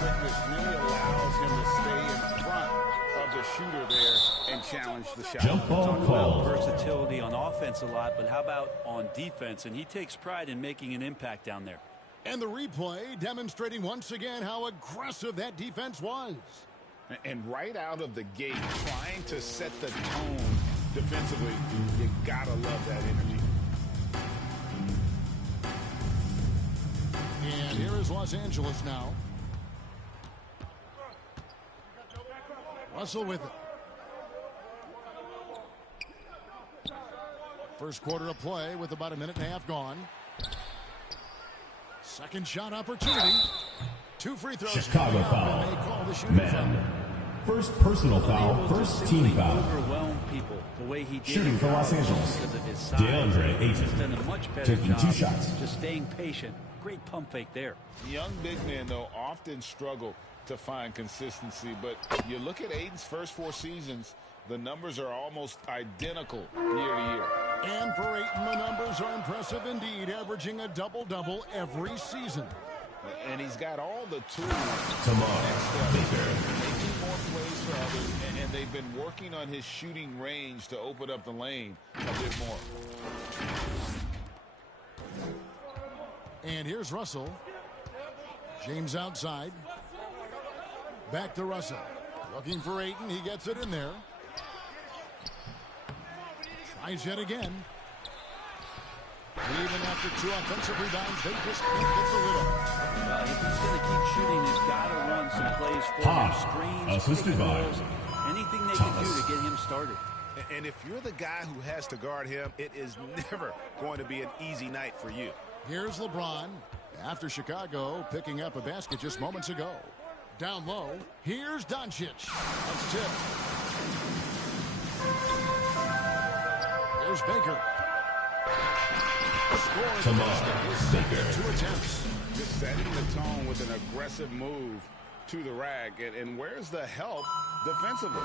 quickness really allows him to stay in front of the shooter there and challenge the shot. Jump ball call. Versatility on offense a lot, but how about on defense? And he takes pride in making an impact down there. And the replay demonstrating once again how aggressive that defense was. And right out of the gate, trying to set the tone defensively, you gotta love that energy. And here is Los Angeles now. Russell with it. First quarter of play with about a minute and a half gone. Second shot opportunity. 2 free throws. Chicago foul. Man. First personal foul, first team foul. Overwhelm people the way he did. Shooting for Los Angeles. DeAndre He's done a much better Ayton. Taking 2 shots. Just staying patient. Great pump fake there. Young big men, though, often struggle to find consistency, but you look at Ayton's first 4 seasons, the numbers are almost identical year to year. And for Ayton, the numbers are impressive indeed, averaging a double-double every season. And he's got all the tools. Tomorrow, making more plays for others, and they've been working on his shooting range to open up the lane a bit more. And here's Russell. James outside. Back to Russell. Looking for Ayton. He gets it in there. Tries yet again. Even after 2 offensive rebounds, they just can't get the lid off. If he's going to keep shooting, they've got to run some plays for him. Screens, assisted by anything they can do to get him started. And if you're the guy who has to guard him, it is never going to be an easy night for you. Here's LeBron. After Chicago picking up a basket just moments ago. Down low. Here's Doncic. That's tipped. There's Baker. Scores the basket. His second 2 attempts. Just setting the tone with an aggressive move to the rack. And where's the help defensively?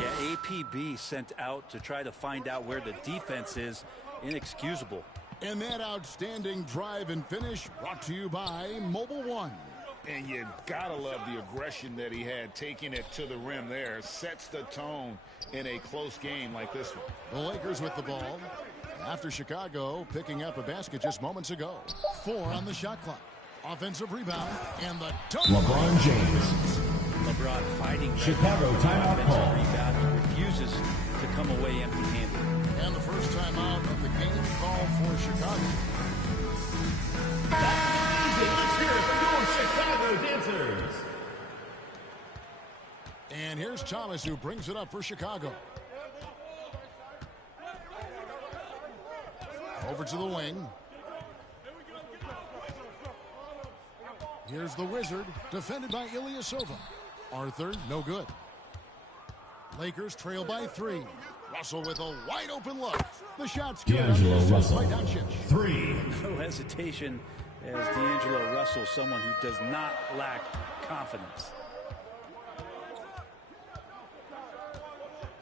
Yeah, APB sent out to try to find out where the defense is. Inexcusable. And that outstanding drive and finish brought to you by Mobile One. And you gotta love the aggression that he had, taking it to the rim there. Sets the tone in a close game like this one. The Lakers with the ball. After Chicago picking up a basket just moments ago. 4 on the shot clock. Offensive rebound and the dunk. LeBron James. LeBron fighting. Chicago timeout call. Rebound. He refuses to come away empty-handed. And the first timeout of the game called for Chicago. Let's hear it for your Chicago Dancers. And here's Thomas, who brings it up for Chicago. Over to the wing. Here's the Wizard, defended by Ilyasova. Arthur, no good. Lakers trail by 3. Russell with a wide open look. The shot's good. D'Angelo Russell. By Doncic. 3. No hesitation as D'Angelo Russell, someone who does not lack confidence.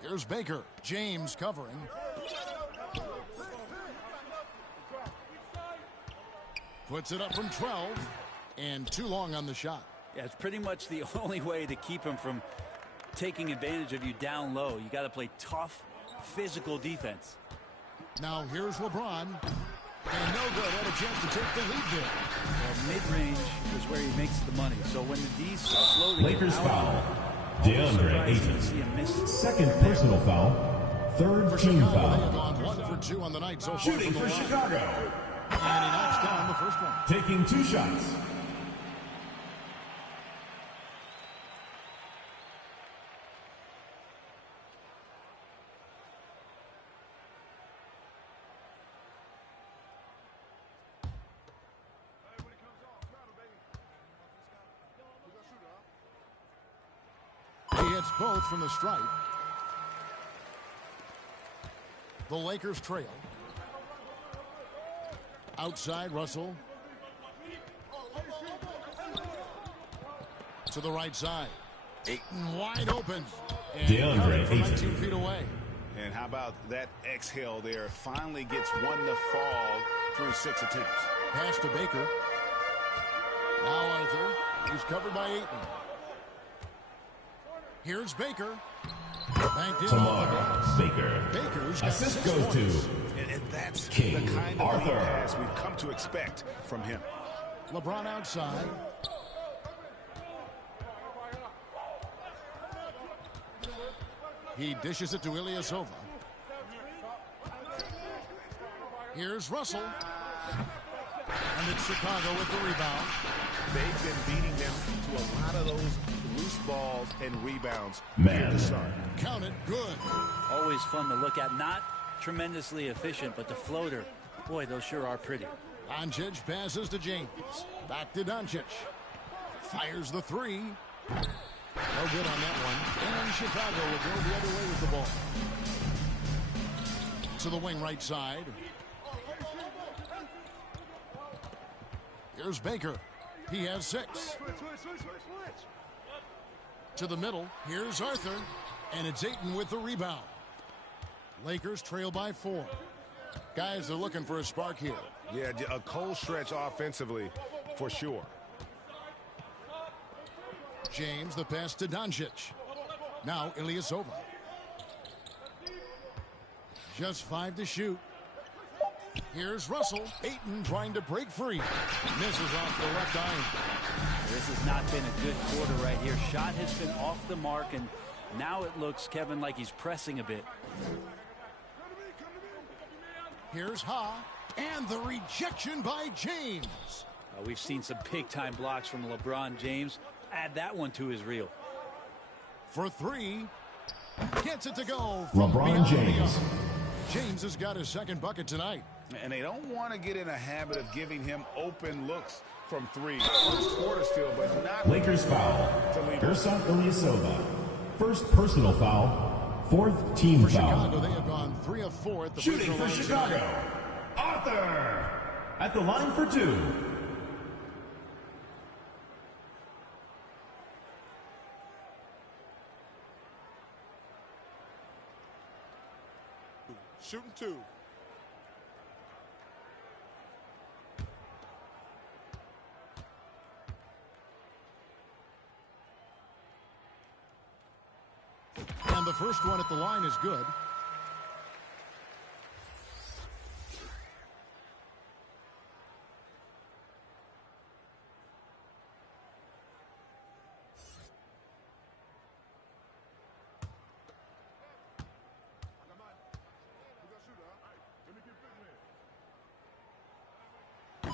Here's Baker. James covering. Puts it up from 12. And too long on the shot. Yeah, it's pretty much the only way to keep him from taking advantage of you down low. You got to play tough, physical defense. Now here's LeBron. And no good. Had a chance to take the lead there. Well, mid-range is where he makes the money. So when the D's slowly Lakers foul. DeAndre Ayton. Second personal foul. Third team Chicago, foul. they have gone 1 for 2 on the night so far. Shooting for Chicago. And he knocks down the first one. Taking 2 shots. He hits both from the stripe. The Lakers trail. Outside, Russell. To the right side. Ayton wide open. And DeAndre from Ayton. 19 feet away. And how about that exhale there? Finally gets one to fall through 6 attempts. Pass to Baker. Now Arthur. He's covered by Ayton. Here's Baker. Banked in. Tamar Baker. Baker's got Assist 6 goes points. to And that's King the kind of Arthur. lead pass we've come to expect from him. LeBron outside. He dishes it to Ilyasova. Here's Russell. And it's Chicago with the rebound. They've been beating them to a lot of those loose balls and rebounds Man. here to start. Count it, good. Always fun to look at. Not tremendously efficient, but the floater, boy, those sure are pretty. Doncic passes to James. Back to Doncic. Fires the 3. No good on that one. And Chicago will go the other way with the ball. To the wing right side. Here's Baker. He has 6. To the middle. Here's Arthur. And it's Ayton with the rebound. Lakers trail by 4. Guys, they're looking for a spark here. Yeah, a cold stretch offensively for sure. James, the pass to Doncic. Now Ilyasova. Just 5 to shoot. Here's Russell. Ayton trying to break free. Misses off the left eye. This has not been a good quarter right here. Shot has been off the mark, and now it looks, Kevin, like he's pressing a bit. Here's Ha. And the rejection by James. We've seen some big-time blocks from LeBron James. Add that one to his reel. For 3. Gets it to go. From LeBron beyond the James. arc. James has got his 2nd bucket tonight. And they don't want to get in a habit of giving him open looks from 3. First quarter still, but not Lakers foul. Ersan Ilyasova. First personal foul. 4th team For foul. Chicago, they have gone 3 of 4 at the free Shooting throw for line Chicago. tonight. Arthur. At the line for 2. Shooting 2. And the first one at the line is good.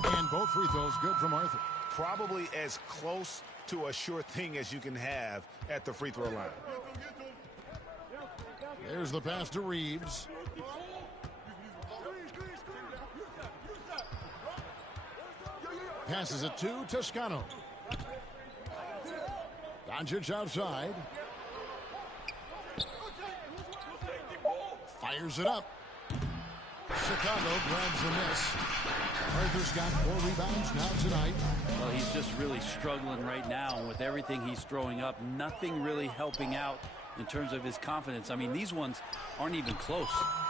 And both free throws good from Arthur. Probably as close to a sure thing as you can have at the free throw line. There's the pass to Reeves. Passes it to Toscano. Doncic outside. Fires it up. Chicago grabs the miss. Arthur's got 4 rebounds now tonight. Well, he's just really struggling right now. And with everything he's throwing up, nothing really helping out in terms of his confidence. I mean, these ones aren't even close.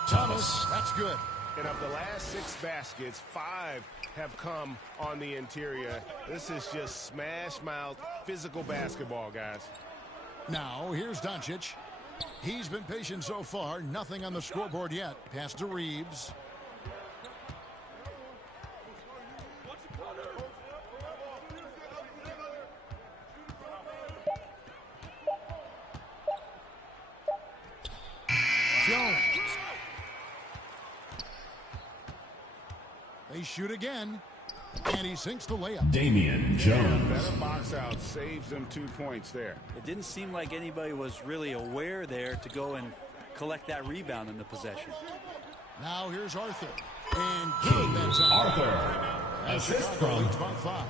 Thomas, that's good. And of the last 6 baskets, 5 have come on the interior. This is just smash mouth physical basketball, guys. Now, here's Doncic. He's been patient so far. Nothing on the scoreboard yet. Pass to Reeves. Jones. They shoot again. And he sinks the layup. Damian Jones. better box out. Saves them 2 points there. It didn't seem like anybody was really aware there to go and collect that rebound in the possession. Now here's Arthur. And good that time. Arthur. As Assist Chicago from leads by 5.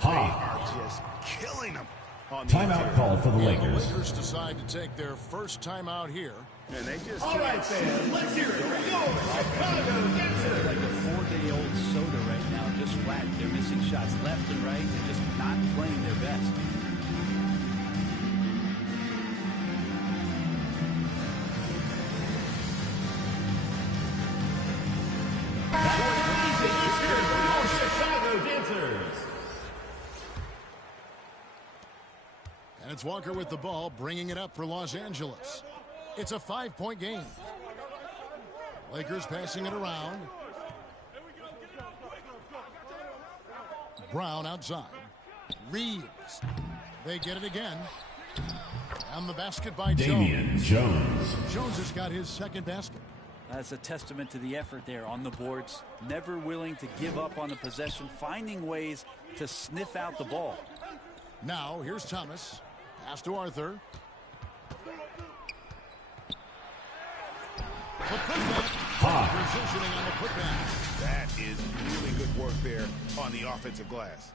Ha. Just killing them on the Timeout interior. called for the And the Lakers. Lakers decide to take their first timeout here. And they just All can't right, fans, let's hear it for your Chicago Dancers. Like a 4-day-old soda right now, just flat. They're missing shots left and right. They're just not playing their best. Chicago Dancers. And it's Walker with the ball, bringing it up for Los Angeles. It's a 5-point game. Lakers passing it around. Brown outside. Reeves. They get it again. And the basket by Damian Jones. Jones has got his second basket. That's a testament to the effort there on the boards. Never willing to give up on the possession, finding ways to sniff out the ball. Now, here's Thomas. Pass to Arthur. The putback. Positioning on the putback. That is really good work there on the offensive glass.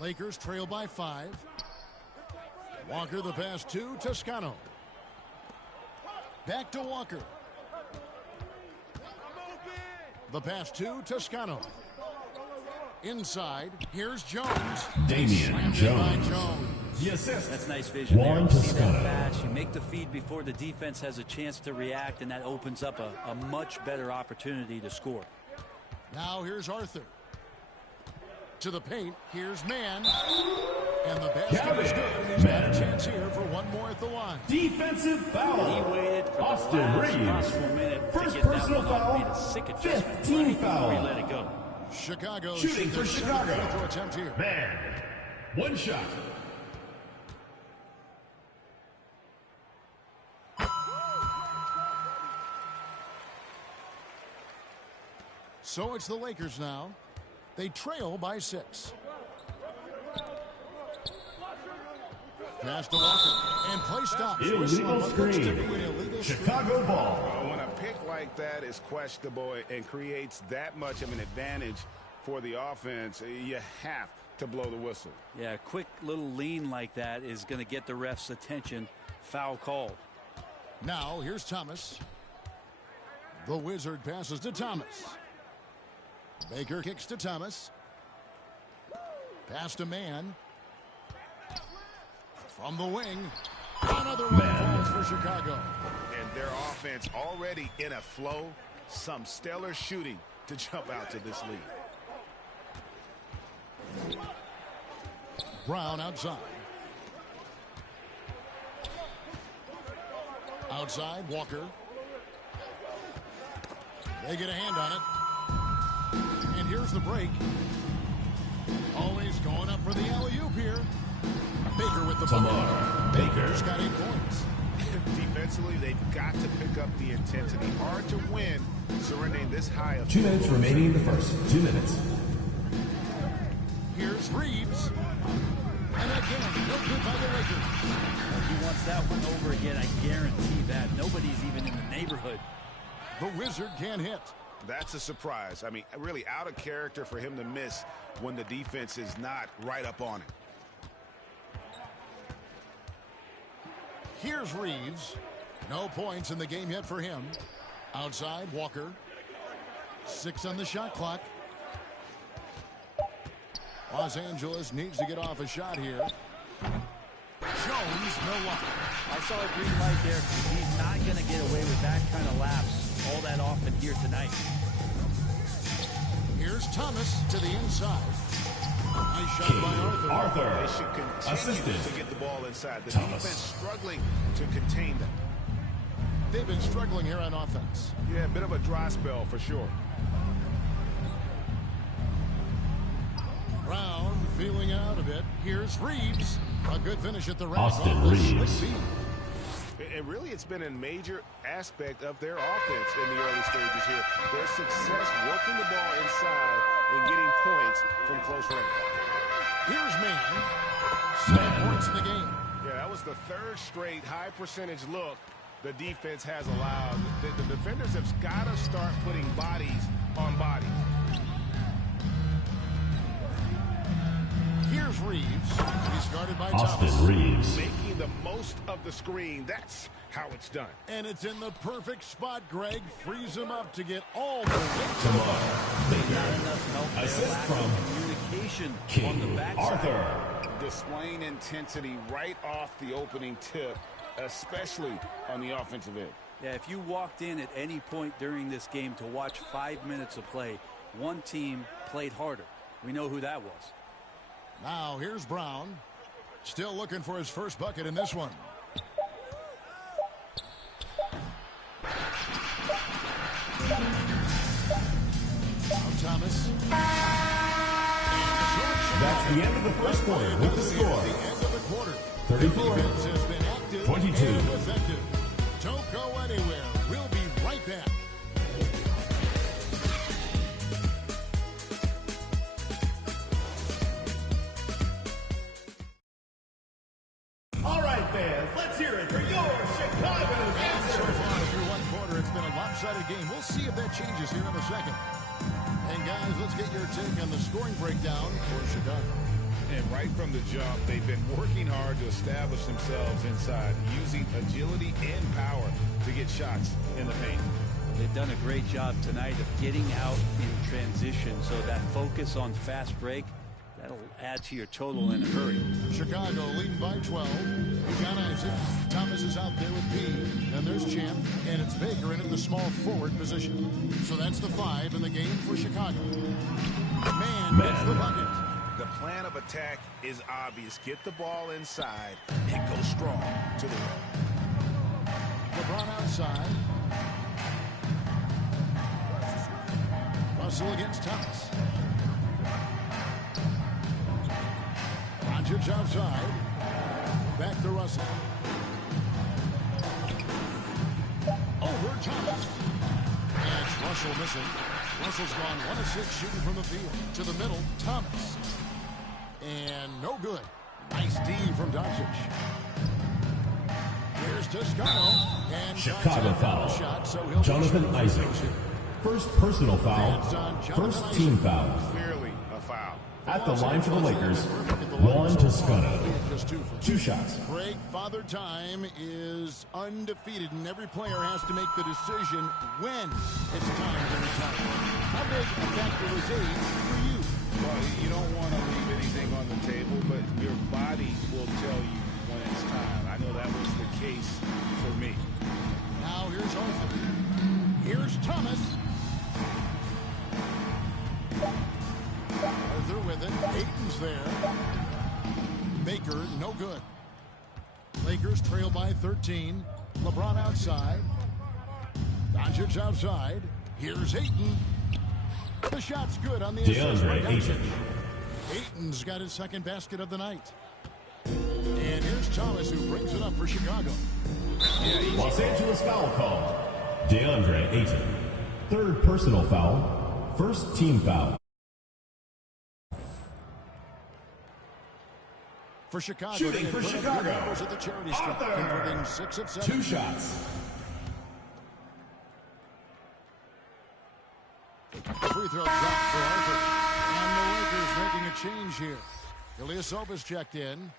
Lakers trail by 5. Walker the pass to Toscano. Back to Walker. The pass to Toscano. Inside, here's Jones. Damian Jones. The assist. That's nice vision Juan there. You see that Toscano. pass, you make the feed before the defense has a chance to react, and that opens up a much better opportunity to score. Now here's Arthur. To the paint, here's Mann. And the basket is good. And he's got a chance here for one more at the line. Defensive foul. He waited for Austin the last Reeves. possible minute First to get that personal one up. foul. Made a sick adjustment 15 right foul. before he let it go. Chicago Shooting for Chicago. free throw attempt here. Man. One shot. So it's the Lakers now. They trail by 6. Pass to Walker. And play stops. Illegal screen. Chicago ball. When a pick like that is questionable and creates that much of an advantage for the offense, you have to blow the whistle. Yeah, a quick little lean like that is going to get the ref's attention. Foul called. Now here's Thomas. The Wizard passes to Thomas. Baker kicks to Thomas. Pass to Mann. From the wing. Another one falls for Chicago. And their offense already in a flow. Some stellar shooting to jump out to this lead. Brown outside. Outside, Walker. They get a hand on it. And here's the break. Always going up for the alley-oop here. Baker with the ball. Baker's got 8 points. Defensively, they've got to pick up the intensity. Hard to win surrendering this high. 2 minutes remaining in the first. 2 minutes. Here's Reeves. And again, no good by the Lakers. He wants that one over again. I guarantee that. Nobody's even in the neighborhood. The Wizard can't hit. That's a surprise. I mean, really out of character for him to miss when the defense is not right up on it. Here's Reeves. No points in the game yet for him. Outside, Walker. 6 on the shot clock. Los Angeles needs to get off a shot here. Jones, no luck. I saw a green light there. He's not going to get away with that kind of lapse all that often here tonight. Here's Thomas to the inside. Nice shot by Arthur. They should continue Assisted. to get the ball inside. The Thomas. defense struggling to contain them. They've been struggling here on offense. Yeah, a bit of a dry spell for sure. Brown feeling out a bit. Here's Reeves. A good finish at the rack. Austin off the Reeves. slick feed. And really, it's been a major aspect of their offense in the early stages here. Their success working the ball inside and getting points from close range. Here's Mann. 7 points in the game. Yeah, that was the 3rd straight high percentage look the defense has allowed. The defenders have got to start putting bodies on bodies. Here's Reeves. He's guarded by Austin Thomas. Reeves. Making the most of the screen. That's how it's done. And it's in the perfect spot, Greg. Frees him up to get all the way to the Tamar bar. Not Baker. enough help there. Assist Lack from of communication on the King backside. Arthur. Displaying intensity right off the opening tip, especially on the offensive end. Yeah, if you walked in at any point during this game to watch 5 minutes of play, one team played harder. We know who that was. Now here's Brown. Still looking for his first bucket in this one. Thomas. That's the end of the first quarter with the score. 34-22. Don't go anywhere. We'll be right back. All right, fans, let's hear it for your Chicago And so far through one quarter, it's been a lopsided game. We'll see if that changes here in a second. And guys, let's get your take on the scoring breakdown for Chicago. And right from the jump, they've been working hard to establish themselves inside, using agility and power to get shots in the paint. They've done a great job tonight of getting out in transition, so that focus on fast break, that'll add to your total in a hurry. Chicago leading by 12. John Isaac. Thomas is out there with P. Then there's Champ. And it's Baker into the small forward position. So that's the 5 in the game for Chicago. Man gets the bucket. The plan of attack is obvious. Get the ball inside and go strong to the rim. LeBron outside. Russell against Thomas. Doncic outside. Back to Russell. Over Thomas. And it's Russell missing. Russell's gone 1 of 6 shooting from the field. To the middle, Thomas. And no good. Nice D from Doncic. Here's Toscano. And Chicago foul. Shot, so he'll Jonathan Isaac. First personal foul. First team foul. Clearly a foul. At the line for the Lakers, Juan Toscano. 2 shots. Greg, Father Time is undefeated, and every player has to make the decision when it's time to retire. How big a factor is age for you? Well, you don't want to leave anything on the table, but your body will tell you when it's time. I know that was the case for me. Now here's Arthur. Here's Thomas. Arthur with it. Ayton's there. Baker, no good. Lakers trail by 13. LeBron outside. Doncic outside. Here's Ayton. The shot's good on the DeAndre Ayton. Ayton's got his second basket of the night. And here's Thomas, who brings it up for Chicago. Los Angeles foul call. DeAndre Ayton. Third personal foul. First team foul. For Chicago, Shooting for Chicago. At the charity stripe, converting 6 of 7. 2 shots. Free throw drops for Arthur. And the Lakers making a change here. Ilyasovas checked in.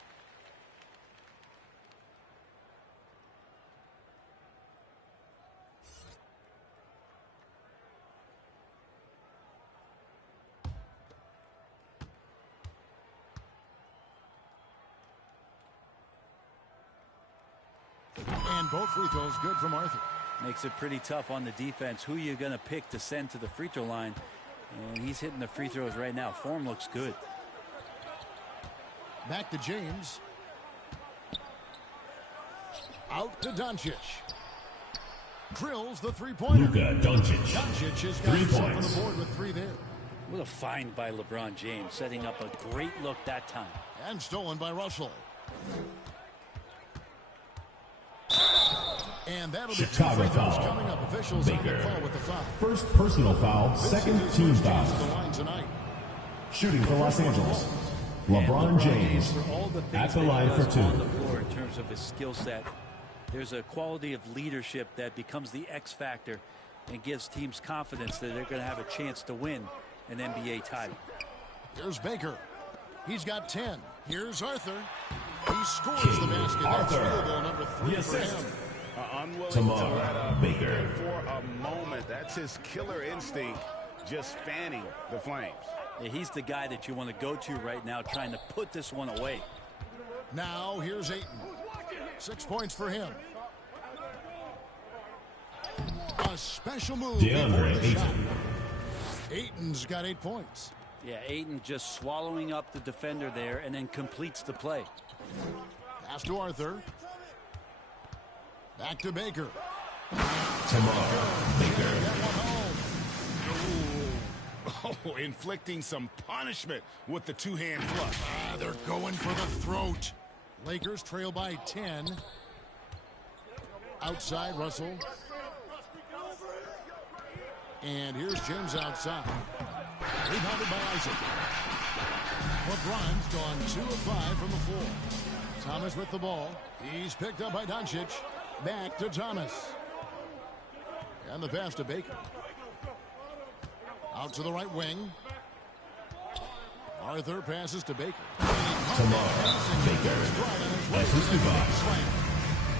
And both free throws good from Arthur. Makes it pretty tough on the defense. Who you're going to pick to send to the free throw line. And he's hitting the free throws right now. Form looks good. Back to James. Out to Doncic. Drills the three-pointer. Luka Doncic. Doncic has got 3 himself on points. the board with 3 there. What a find by LeBron James, setting up a great look that time. And stolen by Russell. And that'll be 2 Chicago free throws foul. coming up. Officials on the Baker. call with the foul. First personal foul. Second This is team his foul. chance to the line tonight. Shooting for Los Angeles. And LeBron James for all the things at the that he line for does 2. on the floor in terms of his skill set. There's a quality of leadership that becomes the X factor and gives teams confidence that they're going to have a chance to win an NBA title. Here's Baker. He's got 10. Here's Arthur. He scores the basket. That's Arthur. field goal number 3 The for assist. him. Unwilling Tamar to let up Baker. even for a moment. That's his killer instinct, just fanning the flames. Yeah, he's the guy that you want to go to right now, trying to put this one away. Now here's Ayton. 6 points for him. A special move. DeAndre before the shot. Ayton. Ayton's got 8 points. Yeah, Ayton just swallowing up the defender there and then completes the play. Pass to Arthur. Back to Baker. Baker. Oh, inflicting some punishment with the two-hand flush. They're going for the throat. Lakers trail by 10. Outside, Russell. And here's James outside. Rebounded by Isaac. LeBron's gone 2 of 5 from the floor. Thomas with the ball. He's picked up by Doncic. Back to Thomas. And the pass to Baker. Out to the right wing. Arthur passes to Baker. Baker. Assisted by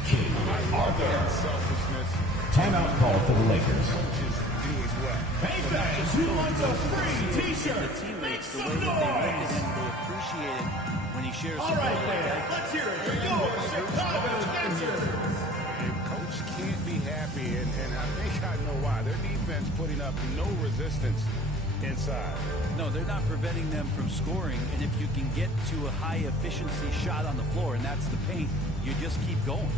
King Arthur. Selfishness. Timeout call for the Lakers. Coaches do as well. Hey fans, who wants a free T-shirt? Teammates, Make the some way that they look at noise! him, they appreciate it when he shares All support right, like fans, that. let's hear it for your Chicago dancers. And coach can't be happy, and I think I know why. Their defense putting up no resistance inside. No, they're not preventing them from scoring, and if you can get to a high efficiency shot on the floor, and that's the paint, you just keep going.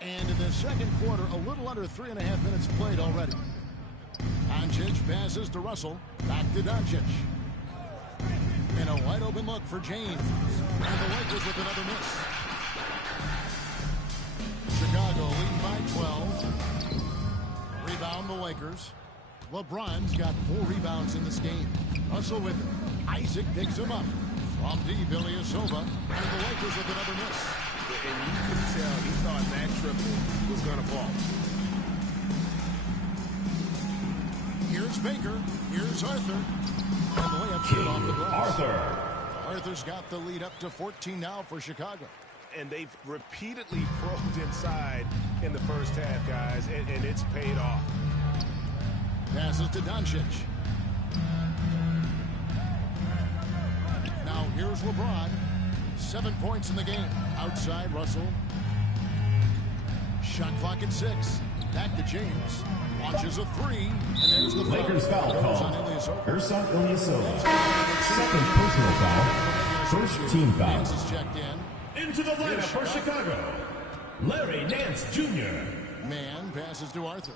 And in the second quarter, a little under 3.5 minutes played already. Doncic passes to Russell. Back to Doncic. And a wide open look for James. And the Lakers with another miss. Chicago leading by 12. Rebound the Lakers. LeBron's got 4 rebounds in this game. Russell with it. Isaac picks him up. From deep, Ilyasova. And the Lakers with another miss. And you could tell he thought that triple was going to fall. Here's Baker. Here's Arthur. And the layup King good off the glass. Arthur. Arthur's got the lead up to 14 now for Chicago. And they've repeatedly probed inside in the first half, guys, and it's paid off. Passes to Doncic. Now here's LeBron. 7 points in the game. Outside, Russell. Shot clock at 6. Back to James. Launches a 3. And there's the Lakers foul Goes call. on Ilyasova. Ersan Ilyasova. Second personal foul. First team foul. Nance is checked in. Into the lineup for Chicago, Larry Nance Jr. Man passes to Arthur.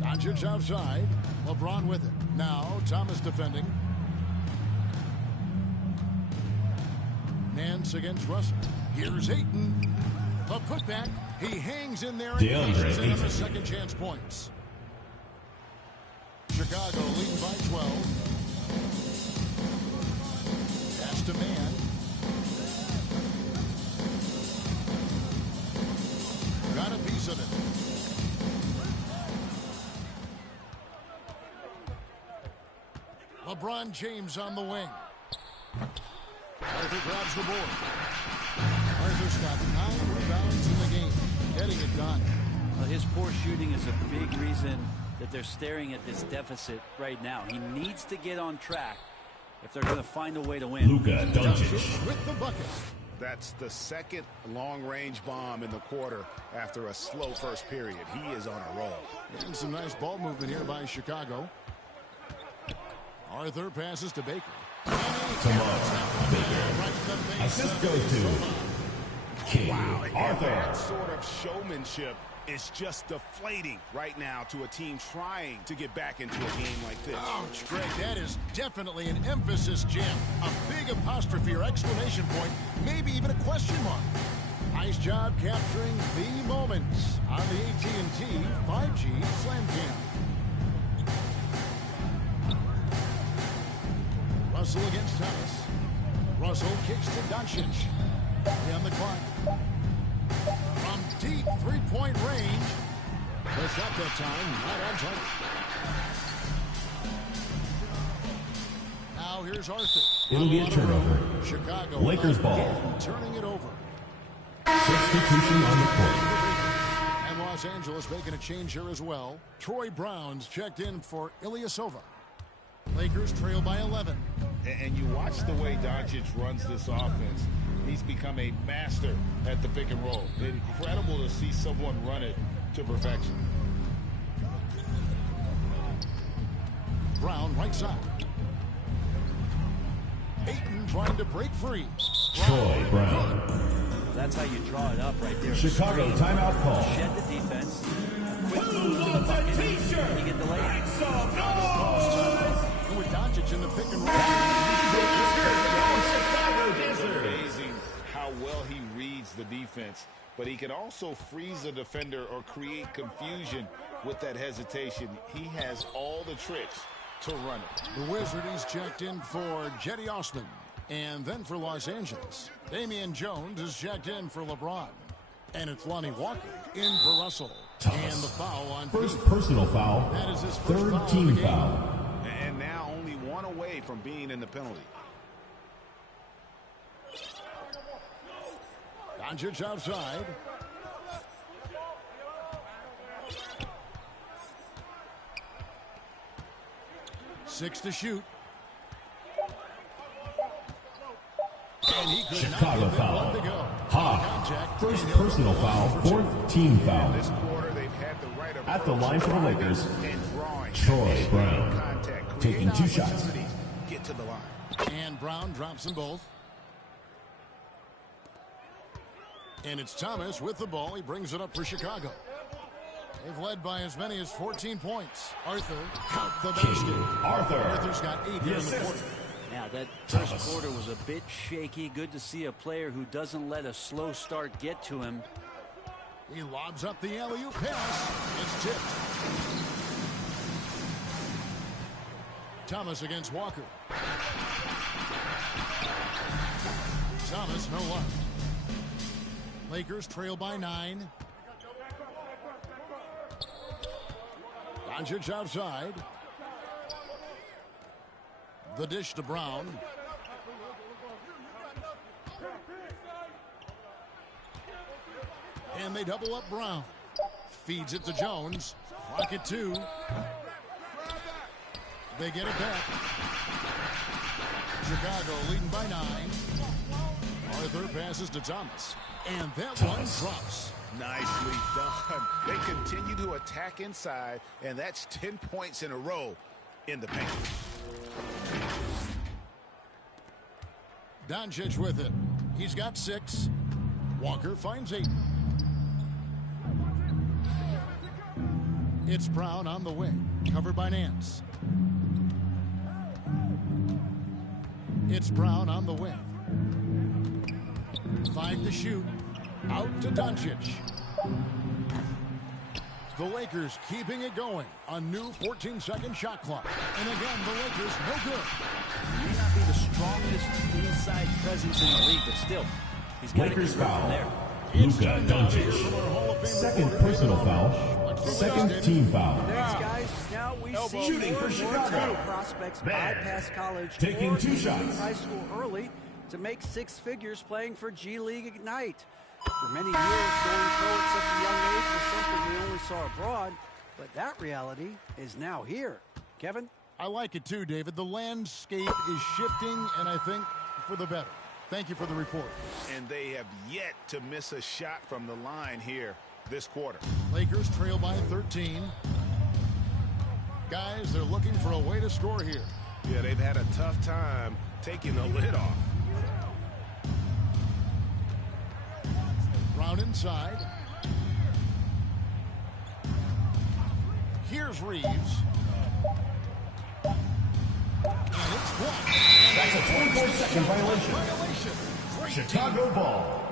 Doncic outside. LeBron with it. Now Thomas defending. Nance against Russell. Here's Ayton. A putback. He hangs in there and DeAndre cashes in on the Ayton. second chance points. Chicago leading by 12. Pass to Man. Got a piece of it. LeBron James on the wing. Arthur grabs the board. Arthur's got 9 rebounds in the game. Getting it done. Well, his poor shooting is a big reason that they're staring at this deficit right now. He needs to get on track if they're going to find a way to win. Luka Doncic. With the bucket. That's the second long-range bomb in the quarter after a slow first period. He is on a roll. And some nice ball movement here by Chicago. Arthur passes to Baker. Assist goes to King And that Arthur. sort of showmanship is just deflating right now to a team trying to get back into a game like this. Ouch, Greg, that is definitely an emphasis jam. A big apostrophe or exclamation point, maybe even a question mark. Nice job capturing the moments on the AT&T 5G Slam Cam. Russell against Thomas. Russell kicks to Doncic. three-point range. The shot that time, not on target. Now here's Arthur. It'll be a turnover. Chicago. Lakers ball. Again, turning it over. Substitution on the court. And Los Angeles making a change here as well. Troy Brown's checked in for Ilyasova. Lakers trail by 11. And you watch the way Doncic runs this offense. He's become a master at the pick and roll. Incredible to see someone run it to perfection. Brown right side. Ayton trying to break free. Troy Brown. That's how you draw it up right there. Chicago Screen. timeout call. Shed the defense. Quick move to the bucket. You get the lay. With Doncic in the pick and roll. It's amazing how well he reads the defense, but he can also freeze a defender or create confusion with that hesitation. He has all the tricks to run it. The Wizard is checked in for Jetty Osman. And then for Los Angeles, Damian Jones is checked in for LeBron. And it's Lonnie Walker in for Russell. Thomas. And the foul on First Pete. personal foul. That is his first Third foul of team the game. foul. And now only one away from being in the penalty. Doncic outside. Six to shoot. And he could Chicago not get foul. one to go. Ha. Contact. First And he'll personal go foul. for two. Fourth team foul. This quarter, they've had the right approach. At the line for the Lakers, And drawing. Troy Brown. Contact. Taking Create 2 shots. opportunities. Get to the line. And Brown drops them both. And it's Thomas with the ball. He brings it up for Chicago. They've led by as many as 14 points. Arthur, count the basket. Arthur. Arthur's got 8 here in the quarter. Yeah, that first quarter was a bit shaky. Good to see a player who doesn't let a slow start get to him. He lobs up the alley-oop pass. It's tipped. Thomas against Walker. Thomas, no luck. Lakers trail by 9. Doncic outside. The dish to Brown. And they double up Brown. Feeds it to Jones. Clock at 2. They get it back. Chicago leading by 9. Arthur passes to Thomas. And that one drops. Nicely done. They continue to attack inside, and that's 10 points in a row in the paint. Doncic with it. He's got 6. Walker finds 8. It's Brown on the wing. Covered by Nance. It's Brown on the wing. 5 to shoot. Out to Doncic. The Lakers keeping it going. A new 14-second shot clock. And again, the Lakers no good. He may not be the strongest inside presence in the league, but still, he's got to Lakers keep foul. from there. Luka Doncic. Second personal foul. Second team foul. Thanks, guys. Now we see Shooting more for and more Chicago. prospects Man. bypass college Taking or 2 leave shots. high school early to make 6 figures playing for G League Ignite. For many years, going pro at such a young age was something we only saw abroad, but that reality is now here. Kevin? I like it too, David. The landscape is shifting, and I think for the better. Thank you for the report. And they have yet to miss a shot from the line here this quarter. Lakers trail by 13. Guys, they're looking for a way to score here. Yeah, they've had a tough time taking the lid off. Brown inside. Here's Reeves. And it's blocked. That's a 24-second violation. Great Chicago ball.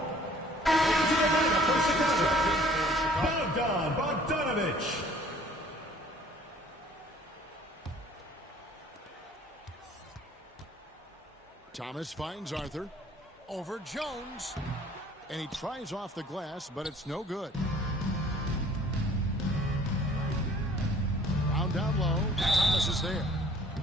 Into the lineup for Chicago. Bogdan Bogdanović. Thomas finds Arthur. Over Jones. And he tries off the glass, but it's no good. down low. Thomas is there.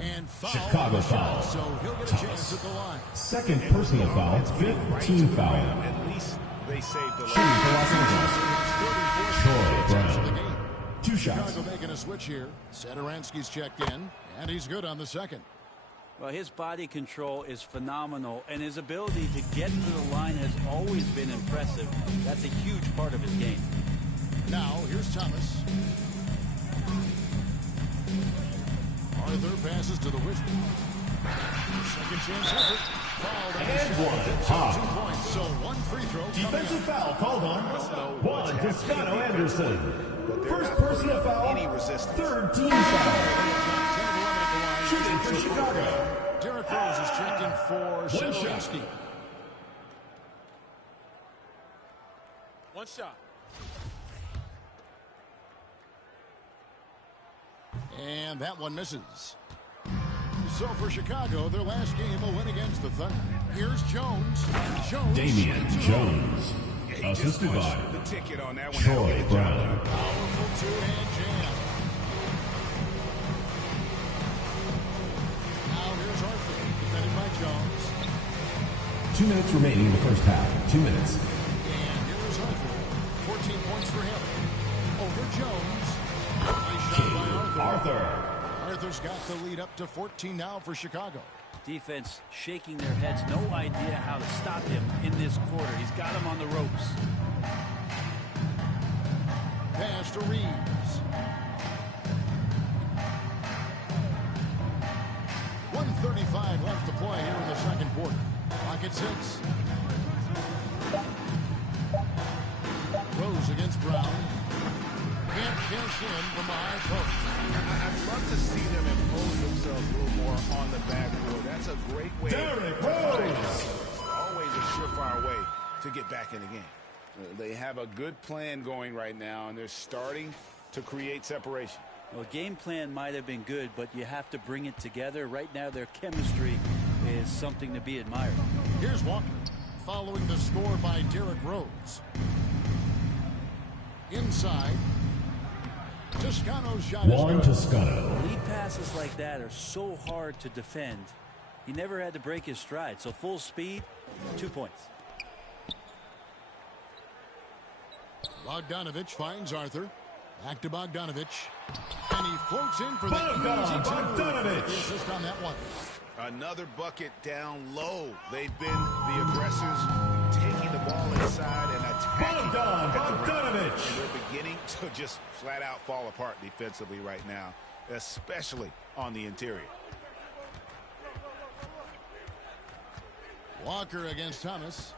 And foul. Chicago foul. So he'll get a chance at the line. Second personal foul, fifth team foul. At least they saved the Shooting for Los Angeles, Troy Brown. 2 shots. Chicago making a switch here. Satoransky's checked in, and he's good on the second. Well, his body control is phenomenal, and his ability to get to the line has always been impressive. That's a huge part of his game. Now, here's Thomas. Arthur passes to the Wizard. Second chance effort. Fouled And one. 2 points, so 1 free throw. Defensive foul called on Juan Toscano Anderson. First personal foul, any resistance. third team foul. Shooting for Chicago. Derrick Rose is checked in for Satoransky. One shot. And that one misses. So for Chicago, their last game will win against the Thunder. Here's Jones. Jones. Damian Jones. Assisted by The ticket on that one. Troy Brown. Powerful two-hand jam. Now here's Arthur, defended by Jones. 2 minutes remaining in the first half. 2 minutes. And here's Arthur. 14 points for him. Over Jones. Nice shot by Arthur. Arthur's got the lead up to 14 now for Chicago. Defense shaking their heads, no idea how to stop him in this quarter. He's got him on the ropes. Pass to Reeves. 1:35 left to play here in the second quarter. Clock at 6. Rose against Brown. Can't cash in from the high post. I'd love to see them impose themselves a little more on the backboard. That's a great way. Derrick Rose. Always a surefire way to get back in the game. They have a good plan going right now, and they're starting to create separation. Well, game plan might have been good, but you have to bring it together. Right now, their chemistry is something to be admired. Here's Walker, following the score by Derrick Rose. Inside. Toscano's shot Juan is good. Toscano. Lead passes like that are so hard to defend. He never had to break his stride, so full speed, 2 points. Bogdanovich finds Arthur. Back to Bogdanovich. And he floats in for the Bogdanovich. The assist on that one. Another bucket down low. They've been the aggressors, taking the ball inside and attacking. Bogdanovich. And they're beginning to just flat out fall apart defensively right now, especially on the interior. Walker against Thomas.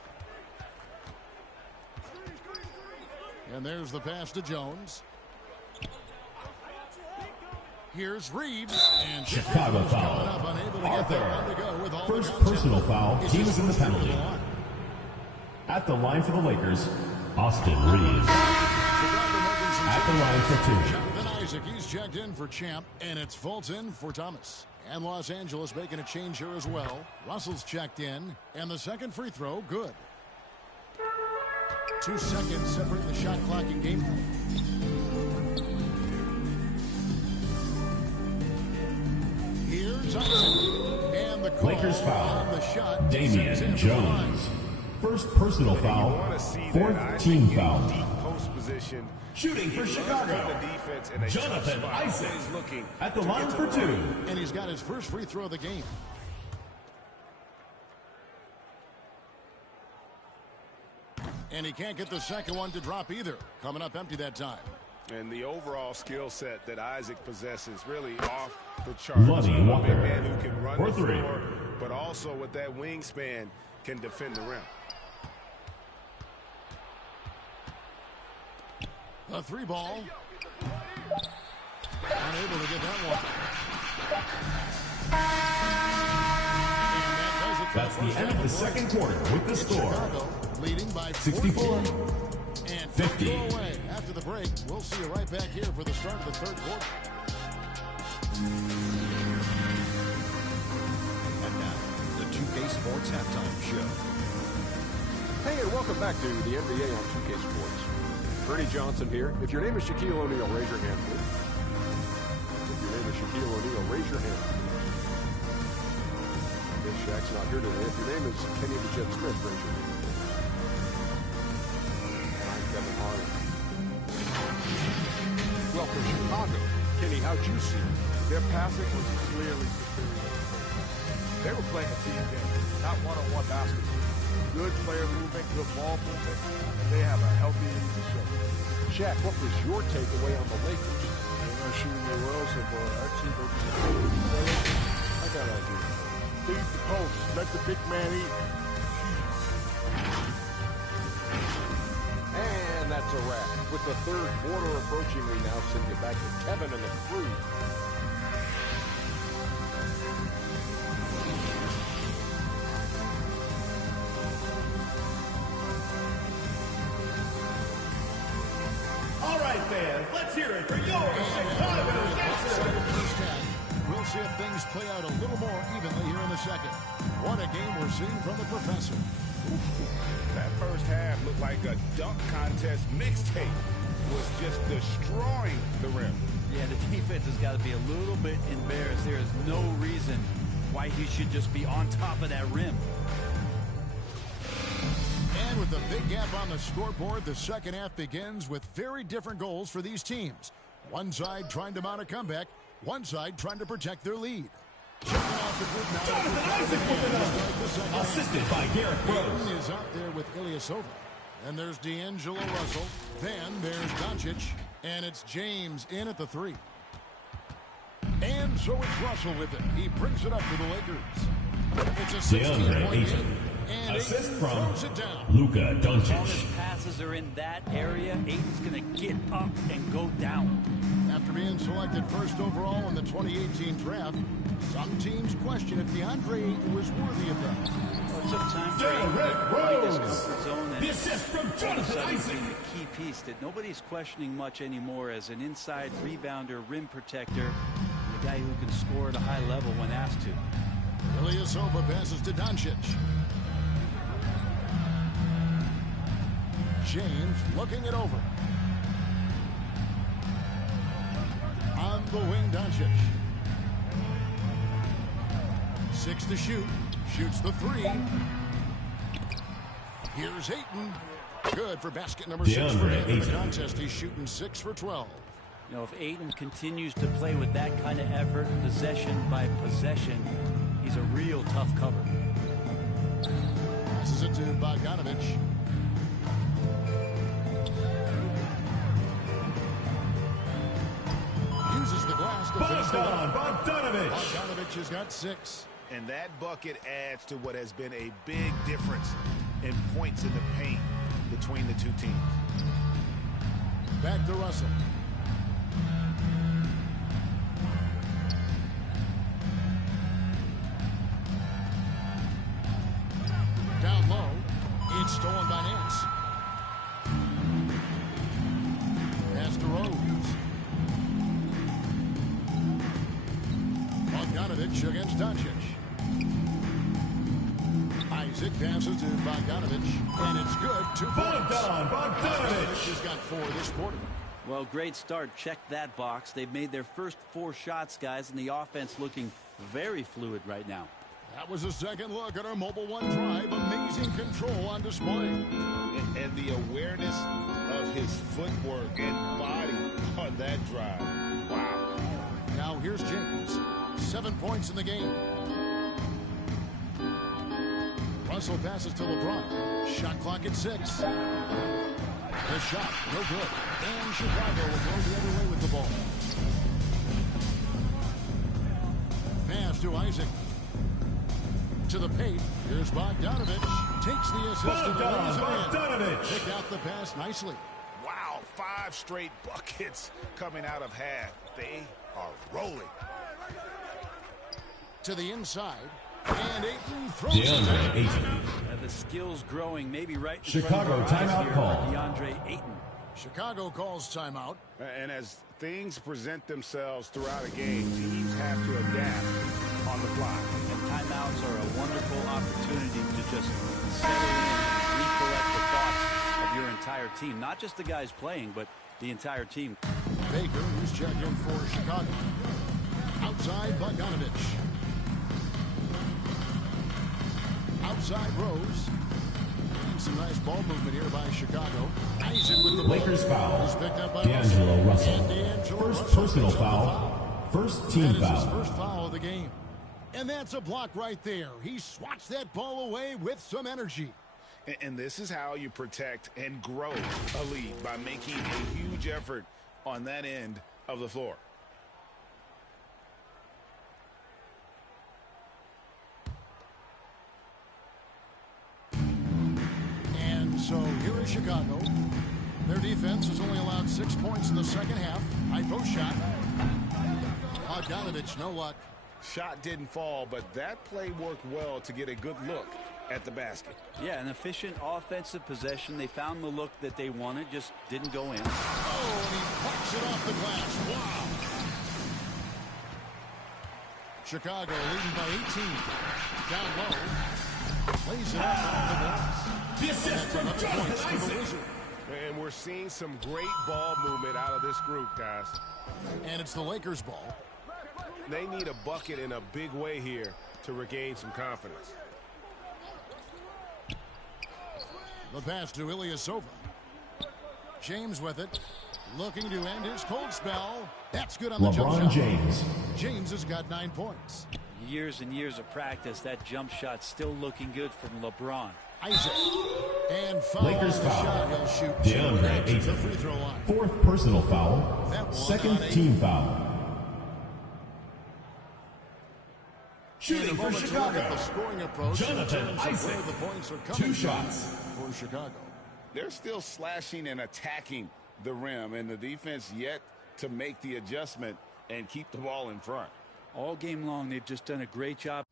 And there's the pass to Jones. Here's Reeves. And Chicago foul. up, unable to Arthur. get that one to go with all First the contact. personal foul. It's Team his is in the first free penalty. throw line. At the line for the Lakers, Austin Reeves. At the line for 2. Jonathan Isaac, he's checked in for Champ, and it's Fulton for Thomas. And Los Angeles making a change here as well. Russell's checked in, and the second free throw, good. 2 seconds separating the shot clock and game clock. Here's Isaac, and the call Lakers foul. on the shot. Damian Sends him to the Jones. line. First personal You foul. want to see that. Fourth Isaac team getting foul. deep post position. Shooting He for runs Chicago. from the defense in a tough Jonathan spot. Isaac. He's looking At the to line get to for the 2. line. And he's got his first free throw of the game. And he can't get the second one to drop either. Coming up empty that time. And the overall skill set that Isaac possesses really off the charts. Lonnie A big Walker. man who can run For the 3. floor, but also with that wingspan can defend the rim. The 3 ball. Unable to get that one. And that does it for That's the first end half of the second quarter with the It's score. Chicago leading by 64. 14. And 50. don't go away. After the break, we'll see you right back here for the start of the third quarter. And now, the 2K Sports Halftime Show. Hey, and welcome back to the NBA on 2K Sports. Ernie Johnson here. If your name is Shaquille O'Neal, raise your hand, please. If your name is Shaquille O'Neal, raise your hand. If Shaq's not here today, if your name is Kenny the Jet Smith, raise your hand. And I'm Kevin Harlan. Well, for Chicago, Kenny, how'd you see it? Their passing was clearly superior. They were playing a team game, not one-on-one basketball. Good player movement, good ball movement, and they have a healthy end to show. Shaq, what was your takeaway on the Lakers? They're not shooting their wells of actually I got an idea. Feed the post, let the big man eat. And that's a wrap. With the third quarter approaching, we now send you back to Kevin and the crew. All right, fans, let's hear it for your Chicago Sixers. We'll see if things play out a little more evenly here in the second. What a game we're seeing from the professor. That first half looked like a dunk contest mixtape. Was just destroying the rim. Yeah, the defense has got to be a little bit embarrassed. There is no reason why he should just be on top of that rim. And with the big gap on the scoreboard, the second half begins with very different goals for these teams. One side trying to mount a comeback, one side trying to protect their lead. Checking out the group now. Jonathan Isaac with the number, assisted by Derrick Rose. Is out there with Ilyasova. And there's D'Angelo Russell. Then there's Doncic. And it's James in at the three. And so it's Russell with it. He brings it up to the Lakers. It's a 16-point game. And assist Ayton from throws it down. Luka As long as Doncic. passes are in that area, Ayton's going to get up and go down. After being selected first overall in the 2018 draft, some teams question if DeAndre Ayton was worthy of that. Well, it took time for Ayton Derrick to break his Rose. comfort zone. And The assist from all of a Jonathan sudden Isaac. being the key piece that nobody's questioning much anymore as an inside rebounder, rim protector, and a guy who can score at a high level when asked to. Ilyasova passes to Doncic. James looking it over. On the wing, Doncic. 6 to shoot. Shoots the three. Here's Ayton. Good for basket number 6 for him in the contest. He's shooting 6 for 12. You know, if Ayton continues to play with that kind of effort, possession by possession, he's a real tough cover. Passes it to Bogdanovich. Uses the glass to finish the line. Bogdanovich. Bogdanovich has got 6. And that bucket adds to what has been a big difference in points in the paint between the two teams. Back to Russell. Down low. It's stolen by Nance. Pass to Rose. Bogdanovich against Doncic. Isaac passes to Bogdanovich, and it's good. 2 points. Bogdanovich. Has got 4 this quarter. Well, great start. Check that box. They've made their first 4 shots, guys, and the offense looking very fluid right now. That was a second look at our Mobile One drive. Amazing control on display. And the awareness of his footwork and body on that drive. Wow. Now here's James. 7 points in the game. Russell passes to LeBron. Shot clock at 6. The shot, no good. And Chicago will go the other way with the ball. Pass to Isaac. To the paint. Here's Bogdanovich. Takes the assist and lays it in. Bogdanovich. Picked out the pass nicely. Wow, 5 straight buckets coming out of half. They are rolling. To the inside. And Ayton throws it down. DeAndre Ayton. The skills growing, maybe right in Chicago front of our eyes timeout here call. for DeAndre Ayton. Chicago calls timeout. And as things present themselves throughout a game, teams have to adapt on the fly. And timeouts are a wonderful opportunity to just settle in and recollect the thoughts of your entire team. Not just the guys playing, but the entire team. Baker, who's checked in for Chicago. Outside Bogdanovich. Outside Rose. And some nice ball movement here by Chicago. Isaac with the ball. Lakers foul. He's picked up by D'Angelo Russell. And D'Angelo First Russell personal picks up the foul. First team That is his foul. first foul of the game. And that's a block right there. He swats that ball away with some energy. And this is how you protect and grow a lead, by making a huge effort on that end of the floor. And so here is Chicago. Their defense has only allowed 6 points in the second half. High post shot. Bogdanovich, no luck. Shot didn't fall, but that play worked well to get a good look at the basket. Yeah, an efficient offensive possession. They found the look that they wanted, just didn't go in. Oh, and he pucks it off the glass. Wow. Chicago leading by 18. Down low. Plays it up off the glass. This is from Jonathan Isaac. And we're seeing some great ball movement out of this group, guys. And it's the Lakers' ball. They need a bucket in a big way here to regain some confidence. The pass to Ilyasova. James with it. Looking to end his cold spell. That's good on the jump shot. LeBron James. James has got 9 points. Years and years of practice, that jump shot still looking good from LeBron. Isaac. And foul. Lakers on the foul. shot. He'll shoot DeAndre to the Ayton. free throw line. Fourth personal That foul. one Second on eight. team foul. In a Shooting for moment to look at the Chicago. scoring approach in Jonathan terms of Isaac. where the points are 2 coming shots. from for Chicago. They're still slashing and attacking the rim, and the defense yet to make the adjustment and keep the ball in front. All game long, they've just done a great job.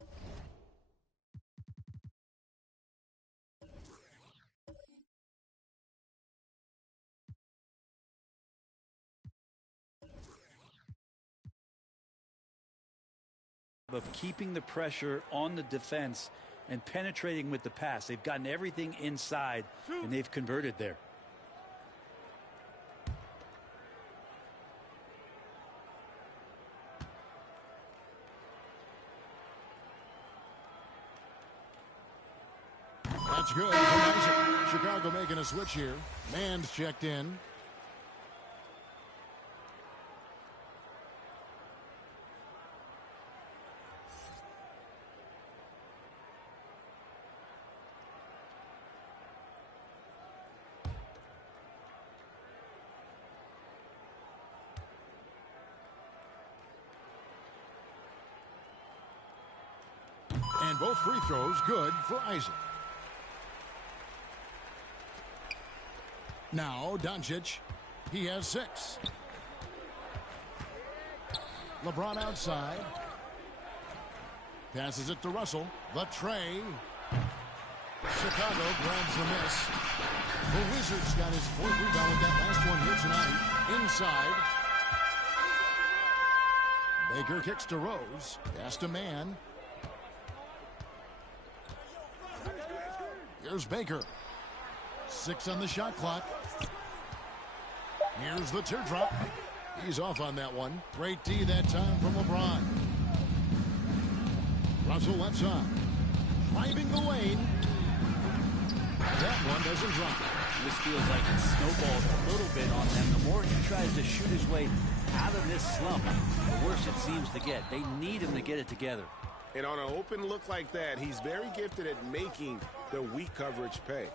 Of keeping the pressure on the defense and penetrating with the pass. They've gotten everything inside, and they've converted there. That's good from Isaac. Chicago making a switch here. Mann's checked in. And both free throws good for Isaac. Now Doncic. He has 6. LeBron outside. Passes it to Russell. The tray. Chicago grabs the miss. The Wizards got his 4th rebound with that last one here tonight. Inside. Baker kicks to Rose. Pass to Mann. Here's Baker. 6 on the shot clock. Here's the teardrop. He's off on that one. Great D that time from LeBron. Russell left side. Driving the lane. That one doesn't drop. This feels like it snowballed a little bit on them. The more he tries to shoot his way out of this slump, the worse it seems to get. They need him to get it together. And on an open look like that, he's very gifted at making the weak coverage pay.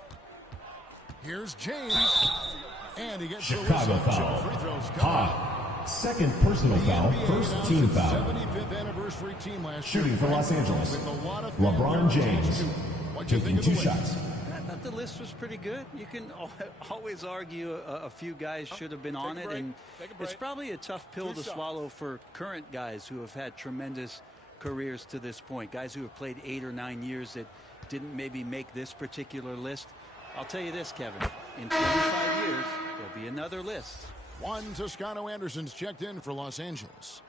Here's James. And he gets Chicago the foul. free throws coming up. High. Second personal foul. First team foul. 75th anniversary team last Shooting year. for Los Angeles. With a lot of LeBron James. What'd you Taking think of 2 the list? shots. I thought the list was pretty good. You can always argue a few guys should have been on it, and it's probably a tough pill to swallow for current guys who have had tremendous careers to this point. Guys who have played 8 or 9 years that didn't maybe make this particular list. I'll tell you this, Kevin. In 25 years, there'll be another list. Juan Toscano Anderson's checked in for Los Angeles.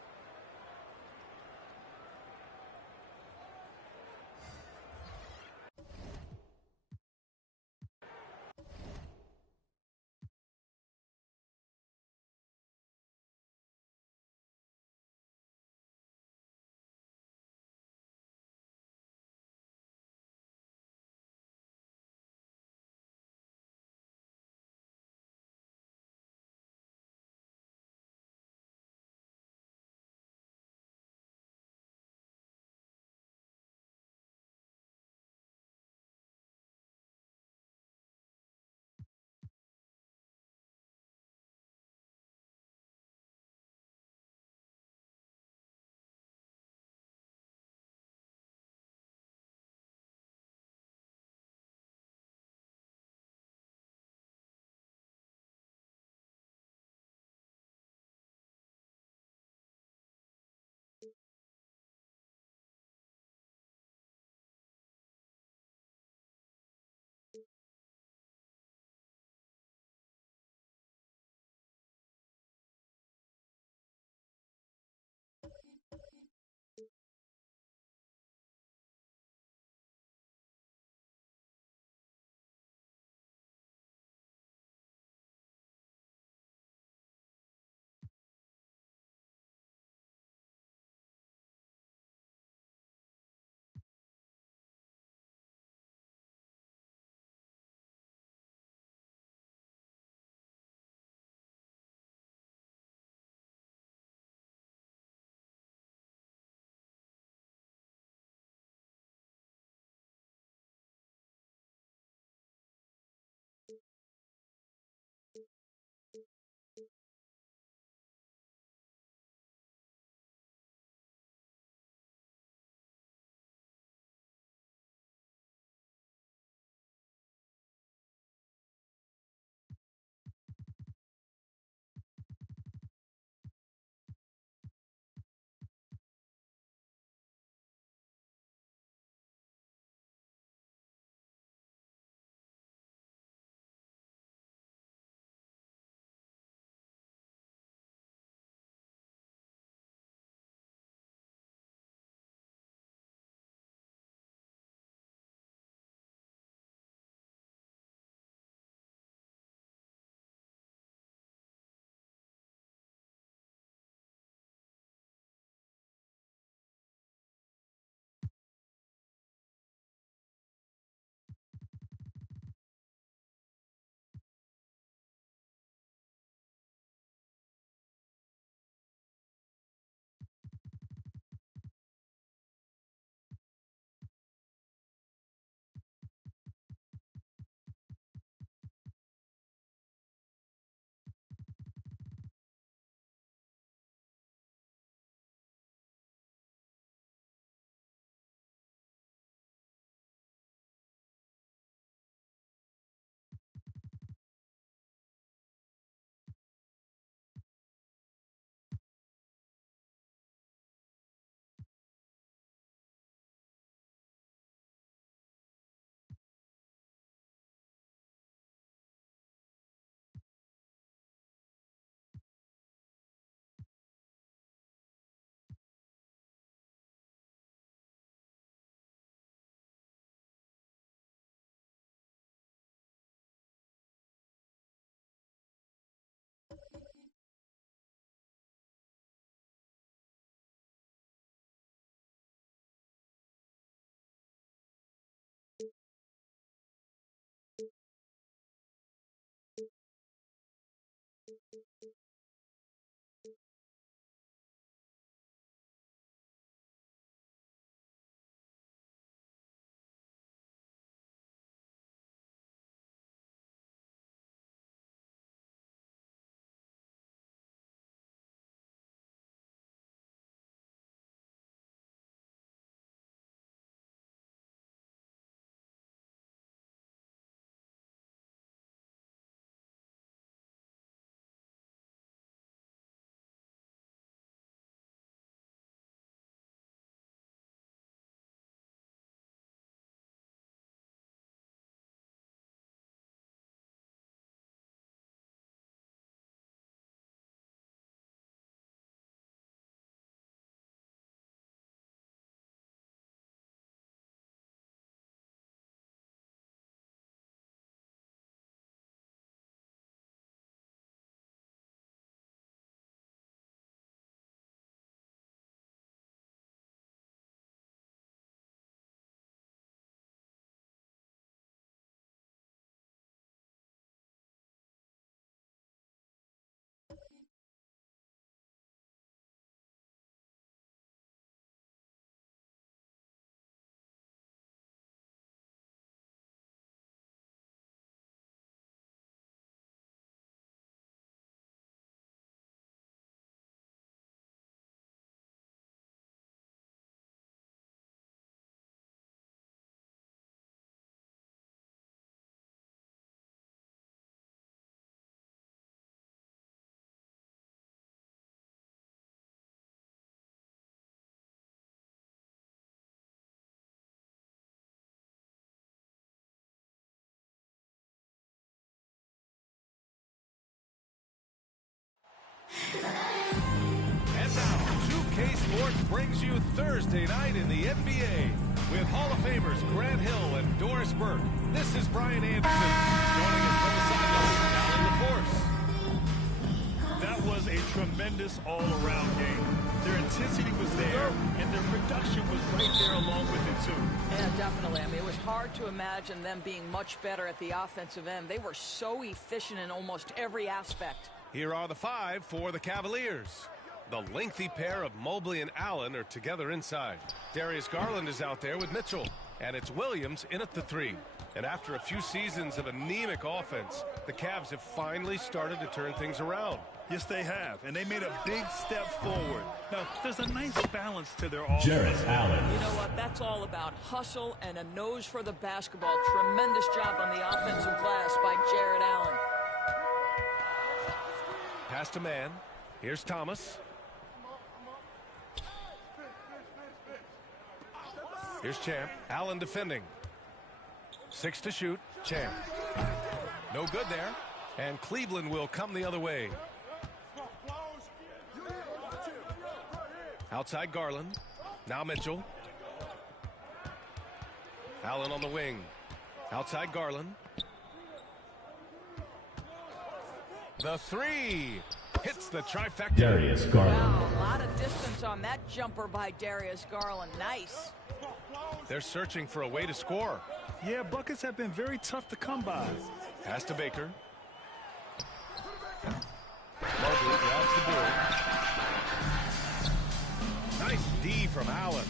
And now, 2K Sports brings you Thursday night in the NBA with Hall of Famers Grant Hill and Doris Burke. This is Brian Anderson joining us from the sideline. Alan LaForce. That was a tremendous all-around game. Their intensity was there, and their production was right there along with it, too. Yeah, definitely. I mean, it was hard to imagine them being much better at the offensive end. They were so efficient in almost every aspect. Here are the five for the Cavaliers. The lengthy pair of Mobley and Allen are together inside. Darius Garland is out there with Mitchell. And it's Williams in at the three. And after a few seasons of anemic offense, the Cavs have finally started to turn things around. Yes, they have. And they made a big step forward. Now, there's a nice balance to their offense. Jarrett Allen. You know what? That's all about hustle and a nose for the basketball. Tremendous job on the offensive glass by Jarrett Allen. Pass to man. Here's Thomas. Here's Champ. Allen defending. 6 to shoot. Champ. No good there. And Cleveland will come the other way. Outside Garland. Now Mitchell. Allen on the wing. Outside Garland. The three. Hits the trifecta. Darius Garland. Wow, a lot of distance on that jumper by Darius Garland. Nice. They're searching for a way to score. Yeah, buckets have been very tough to come by. Pass to Baker. Mobley grabs the board. Nice D from Allen.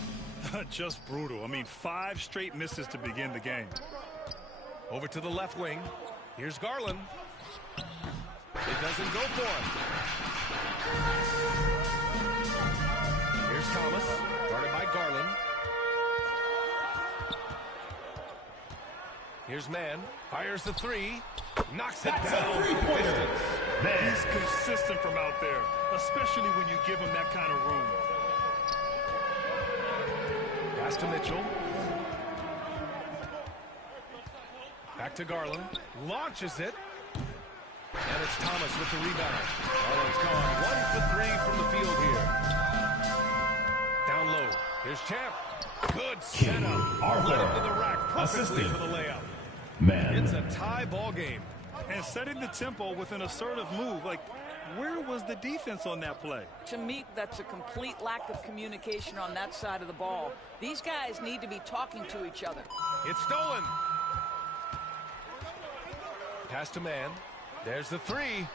Just brutal. I mean, 5 straight misses to begin the game. Over to the left wing. Here's Garland. It doesn't go for him. Here's Thomas, guarded by Garland. Here's Mann, fires the three, knocks it down. He's consistent from out there, especially when you give him that kind of room. Pass to Mitchell. Back to Garland, launches it. And it's Thomas with the rebound. Garland's gone 1 for 3 from the field here. Down low. Here's Champ. Good setup. Led him to the rack perfectly for the layup. Man. It's a tie ball game. And setting the tempo with an assertive move. Like, where was the defense on that play? To me, that's a complete lack of communication on that side of the ball. These guys need to be talking to each other. It's stolen. Pass to man. There's the three.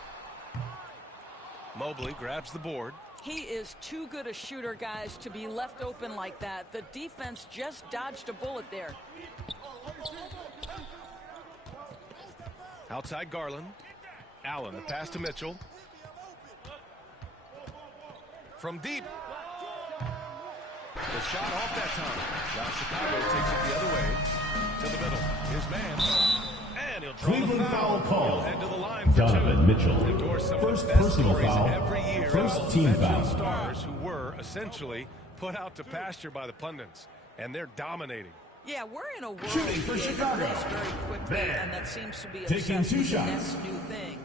Mobley grabs the board. He is too good a shooter, guys, to be left open like that. The defense just dodged a bullet there. Outside Garland. Allen, the pass to Mitchell. From deep. The shot off that time. Now Chicago takes it the other way. To the middle. His man. And he'll draw Cleveland the foul. call. He'll head to the line for Donovan Mitchell. Endorse some First of the best personal stories foul. every year. First team Veteran foul. stars who were essentially put out to pasture by the pundits. And they're dominating. Yeah, we're in a world Shooting for that Chicago. moves very quickly, Man. and that seems to be Taking obsessed 2 with the shots. next new thing.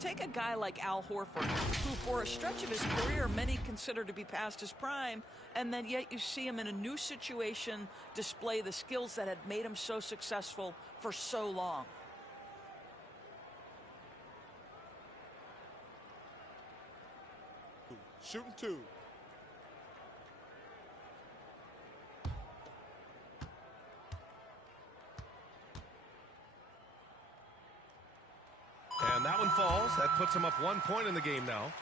Take a guy like Al Horford, who for a stretch of his career many consider to be past his prime, and then yet you see him in a new situation display the skills that had made him so successful for so long. Shooting 2. And that one falls. That puts him up 1 point in the game now.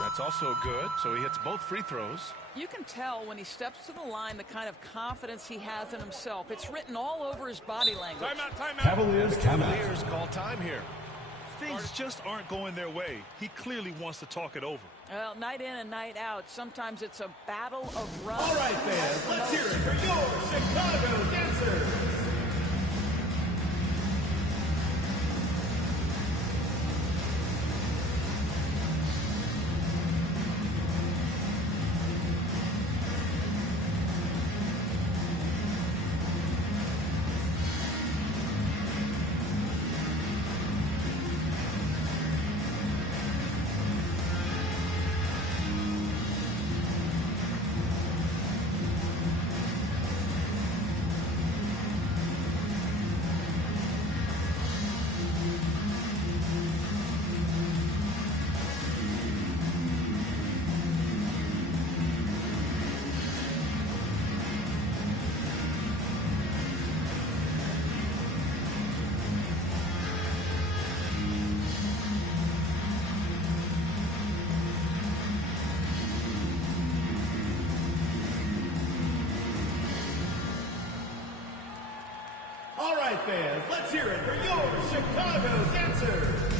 That's also good, so he hits both free throws. You can tell when he steps to the line the kind of confidence he has in himself. It's written all over his body language. Timeout. Cavaliers call time here. Things just aren't going their way. He clearly wants to talk it over. Well, night in and night out, sometimes it's a battle of runs. All right, fans, let's hear it for your Chicago Dancers. All right, fans, let's hear it for your Chicago Dancers.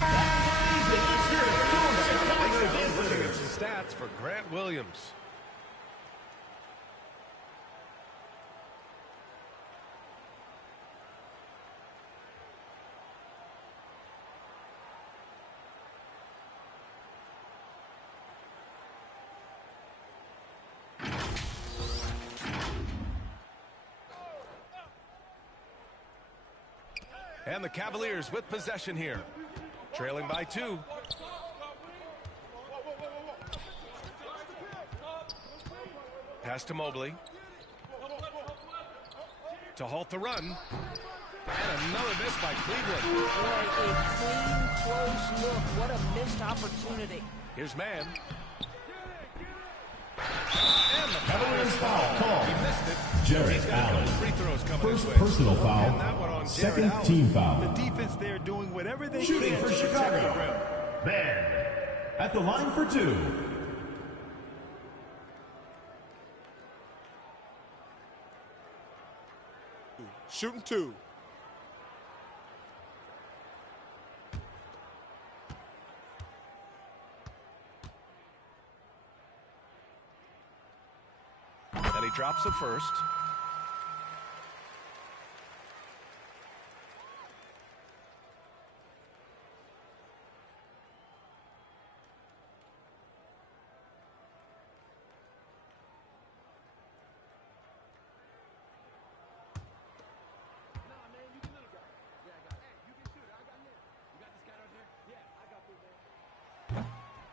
Let's hear it for your Chicago Dancers. Looking at some stats for Grant Williams. And the Cavaliers with possession here. Trailing by 2. Pass to Mobley. To halt the run. And another miss by Cleveland. Boy, a clean, close look. What a missed opportunity. Here's man. And the Cavaliers foul call. He missed it. Jared Allen. Free throws coming First his way. personal And that foul. one on Jared Second Allen. team The foul. defense there doing whatever they Shooting can for to protect the rim. Chicago. Man at the line for 2. Shooting 2. And he drops it first.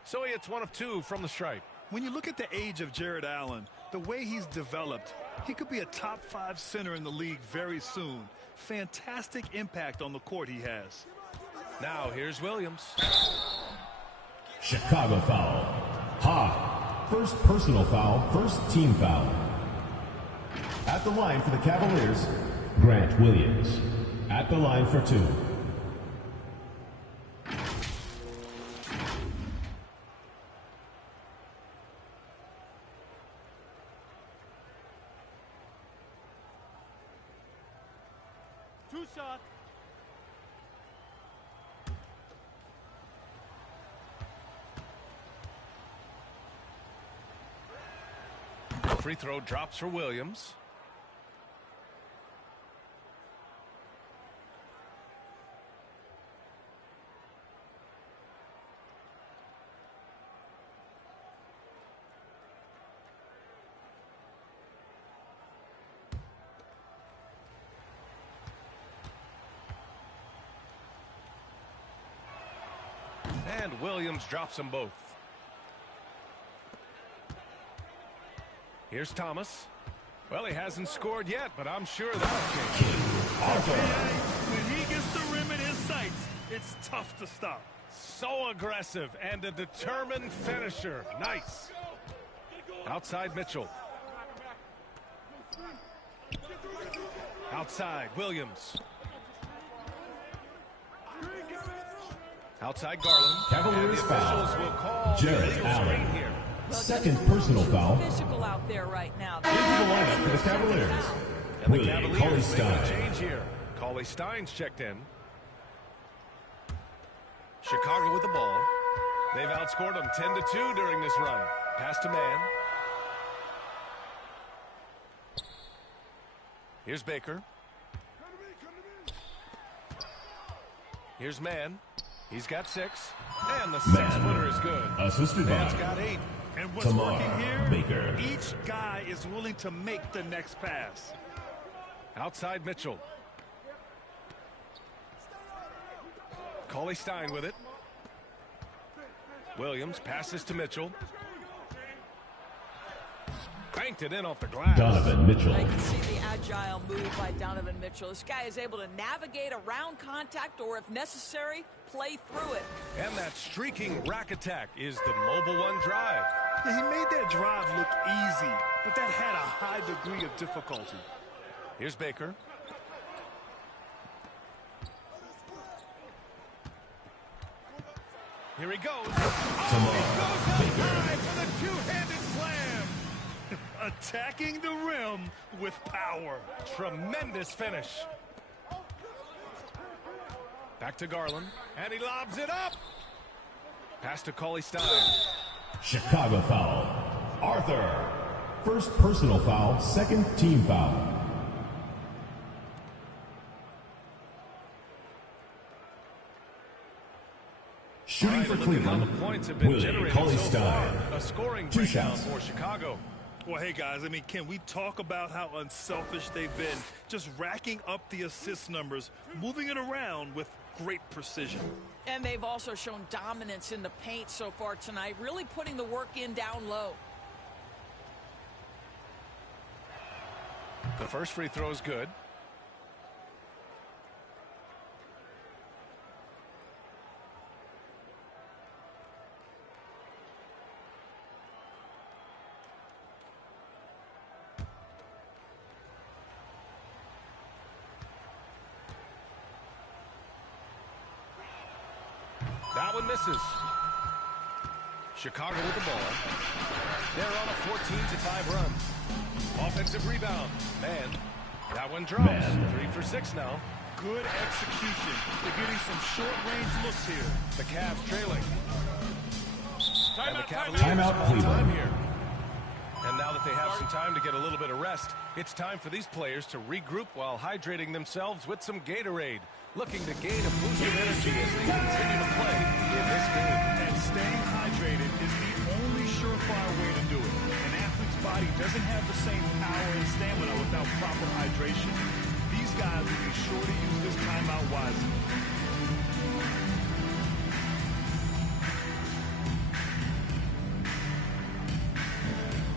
So he hits 1 of 2 from the stripe. When you look at the age of Jared Allen, the way he's developed, he could be a top 5 center in the league very soon. Fantastic impact on the court he has. Now here's Williams. Chicago foul. Ha! First personal foul, first team foul. At the line for the Cavaliers, Grant Williams. At the line for 2. Two shots. Free throw drops for Williams. And Williams drops them both. Here's Thomas. Well, he hasn't scored yet, but I'm sure that'll change. When he gets the rim in his sights, it's tough to stop. So aggressive and a determined finisher. Nice. Outside Mitchell. Outside Williams. Outside Garland. Cavaliers foul. Will call Jarrett Allen. here. Second personal foul. Physical out there right now. Into the lineup for the Cavaliers. And the Willie Cavaliers Cauley-Stein. make a change here. Cauley-Stein's checked in. Chicago with the ball. They've outscored them 10-2 during this run. Pass to man. Here's Baker. Here's Man. He's got 6. And the 6-footer is good. Assisted Man's by got 8. And what's Tamar working here, Baker. each guy is willing to make the next pass. Outside Mitchell. Cauley-Stein with it. Williams passes to Mitchell. Banked it in off the glass. Donovan Mitchell. I can see the agile move by Donovan Mitchell. This guy is able to navigate around contact or, if necessary, play through it. And that streaking rack attack is the Mobile One drive. Yeah, he made that drive look easy, but that had a high degree of difficulty. Here's Baker. Here he goes. Oh, he goes up high for the two-handed slam. Attacking the rim with power. Tremendous finish. Back to Garland, and he lobs it up. Pass to Cauley-Stein. Chicago foul. Arthur. First personal foul, second team foul. Shooting for Cleveland, The points have been Willie generated Cauley-Stein. so far. A scoring 2 breakdown shots. for Chicago. Well, hey, guys, I mean, can we talk about how unselfish they've been? Just racking up the assist numbers, moving it around with great precision. And they've also shown dominance in the paint so far tonight, really putting the work in down low. The first free throw is good. That one misses. Chicago with the ball. They're on a 14-5 run. Offensive rebound. Man. That one drops. 3 for 6 now. Good execution. They're getting some short-range looks here. The Cavs trailing. And the Cavaliers Timeout, all time Cleveland. here. And now that they have some time to get a little bit of rest, it's time for these players to regroup while hydrating themselves with some Gatorade, looking to gain a boost of energy as they continue to play in this game. And staying hydrated is the only surefire way to do it. An athlete's body doesn't have the same power and stamina without proper hydration. These guys will be sure to use this timeout wisely.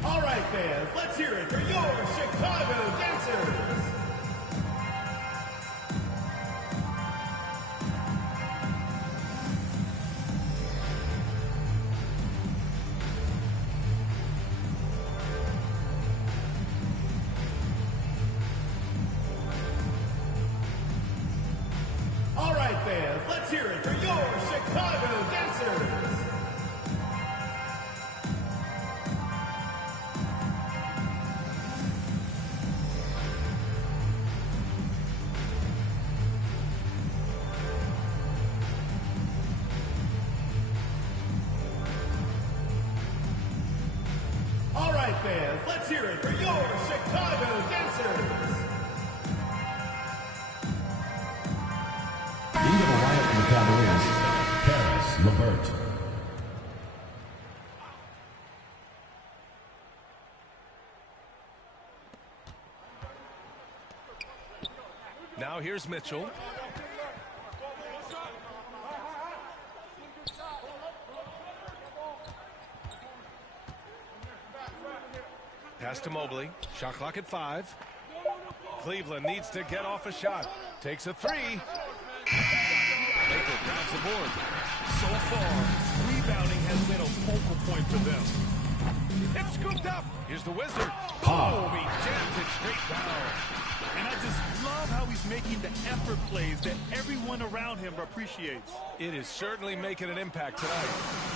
All right, fans, let's hear it for your Chicago dancers. fans, let's hear it for your Chicago Dancers. All right, fans, let's hear it for your Chicago Dancers. Into the lineup for the Cavaliers, Karis LeVert. Now here's Mitchell. Pass to Mobley. Shot clock at 5. Cleveland needs to get off a shot. Takes a 3. Baker grabs the board. So far, rebounding has been a focal point for them. It's scooped up. Here's the Wizard. Oh, he jams it straight down. And I just love how he's making the effort plays that everyone around him appreciates. It is certainly making an impact tonight.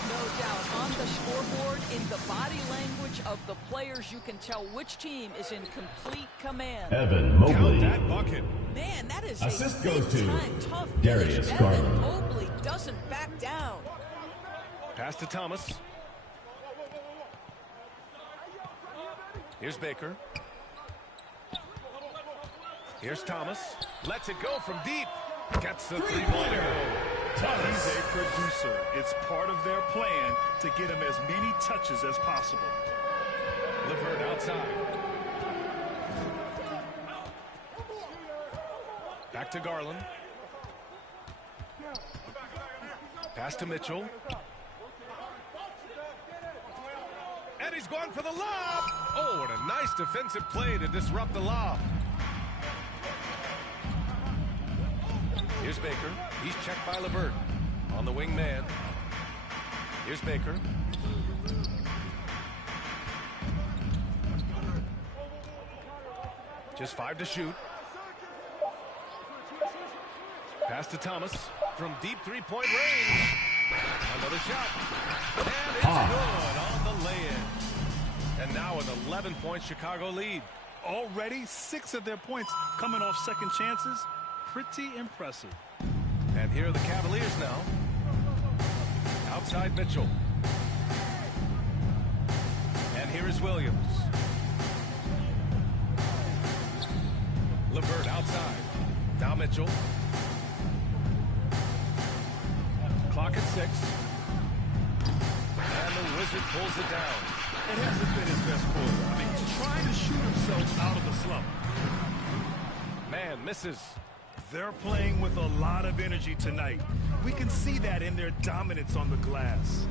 No doubt. On the scoreboard, in the body language of the players, you can tell which team is in complete command. Evan Mobley. Count that bucket. Man, that is Assist a goes to big-time tough Darius finish. Garland. Evan Mobley doesn't back down. Pass to Thomas. Here's Baker. Here's Thomas. Lets it go from deep. Gets the three-pointer. He's a producer. It's part of their plan to get him as many touches as possible. LeVert outside. Back to Garland. Pass to Mitchell. And he's going for the lob. Oh, what a nice defensive play to disrupt the lob. Here's Baker. He's checked by LeVert. On the wing man. Here's Baker. Just 5 to shoot. Pass to Thomas from deep three-point range. Another shot. And it's good on the lay-in. And now an 11-point Chicago lead. Already 6 of their points coming off second chances. Pretty impressive. And here are the Cavaliers now. Outside Mitchell. And here is Williams. LeVert outside. Now Mitchell. Clock at 6. And the Wizard pulls it down. It hasn't been his best quarter. I mean, he's trying to shoot himself out of the slump. Man misses. They're playing with a lot of energy tonight. We can see that in their dominance on the glass.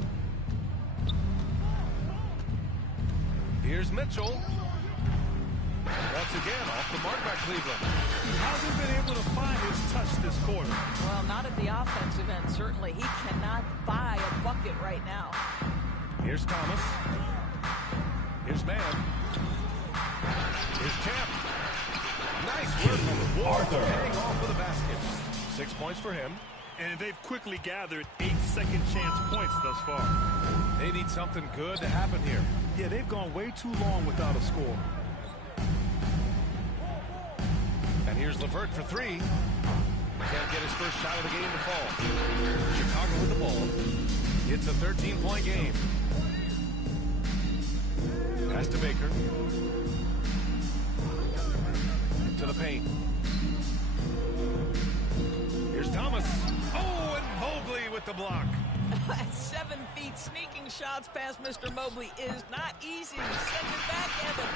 Here's Mitchell. Once again, off the mark by Cleveland. He hasn't been able to find his touch this quarter. Well, not at the offensive end, certainly. He cannot buy a bucket right now. Here's Thomas. Here's Mann. Here's Champ. Nice work on the board. Heading off with a basket. 6 points for him. And they've quickly gathered 8 second-chance points thus far. They need something good to happen here. Yeah, they've gone way too long without a score. And here's LeVert for 3. Can't get his first shot of the game to fall. Chicago with the ball. It's a 13-point game. Pass to Baker. To the paint. Here's Thomas. Oh, and Mobley with the block. 7 feet sneaking shots past Mr. Mobley is not easy. Send it back, Evan.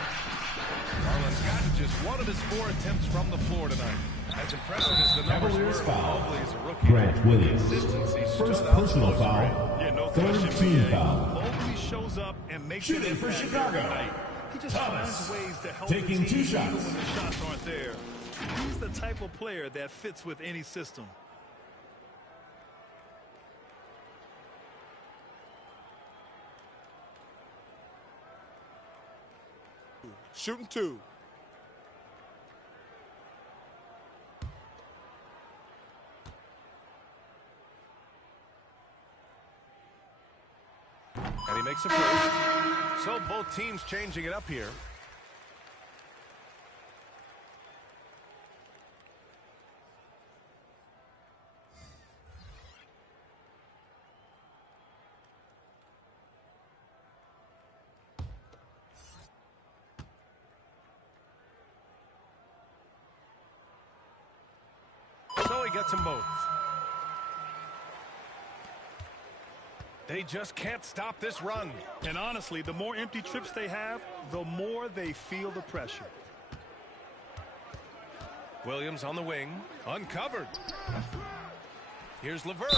Garland's gotten just 1 of his 4 attempts from the floor tonight. As impressive as the numbers Cavaliers were, foul. Mobley is a rookie. Grant Williams. Consistency First stood out personal most foul. Yeah, no Third question. team BA. foul. Mobley shows up and makes Shooting it for impact Chicago. tonight. He just Thomas. finds ways to help Taking the team 2 shots. even when the shots aren't there. He's the type of player that fits with any system. Shooting 2. And he makes a first. So both teams changing it up here. So he gets them both. They just can't stop this run. And honestly, the more empty trips they have, the more they feel the pressure. Williams on the wing, uncovered. Here's LeVert.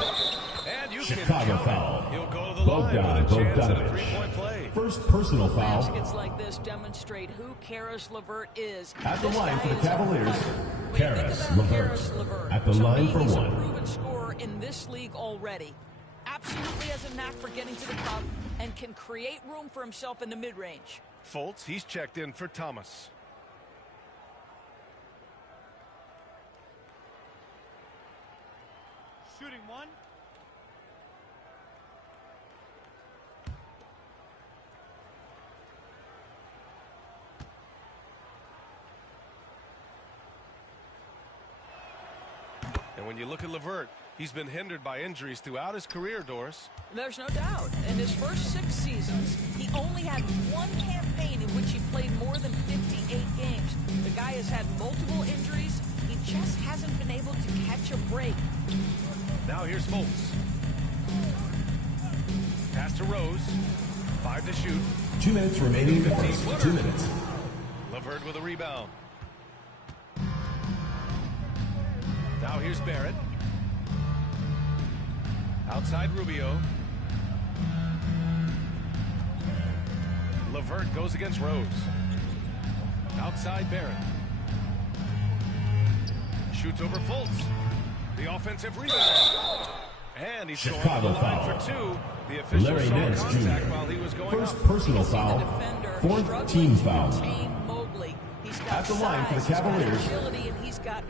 And you Chicago can foul. He'll go to the line with a chance at a three-point play. First personal foul. Baskets like this demonstrate who Caris LeVert is. At the This line guy for the is a Cavaliers, fighter. When you Caris think about LeVert. Caris LeVert, At the to line me, for he's one. a proven scorer in this league already. Absolutely has a knack for getting to the cup and can create room for himself in the mid-range. Fultz, he's checked in for Thomas. Shooting one. And when you look at LeVert, he's been hindered by injuries throughout his career, Doris. There's no doubt. In his first 6 seasons, he only had one campaign in which he played more than 58 games. The guy has had multiple injuries. He just hasn't been able to catch a break. Now here's Fultz. Pass to Rose. 5 to shoot. 2 minutes remaining in the first. 2 minutes. LeVert with a rebound. Now here's Barrett. Outside Rubio. LeVert goes against Rose. Outside Barrett. Shoots over Fultz. The offensive rebound. And he's going to the line for 2. The official Larry saw Nance contact Jr. while he was going First up. personal foul. Fourth team foul. At the line for the Cavaliers,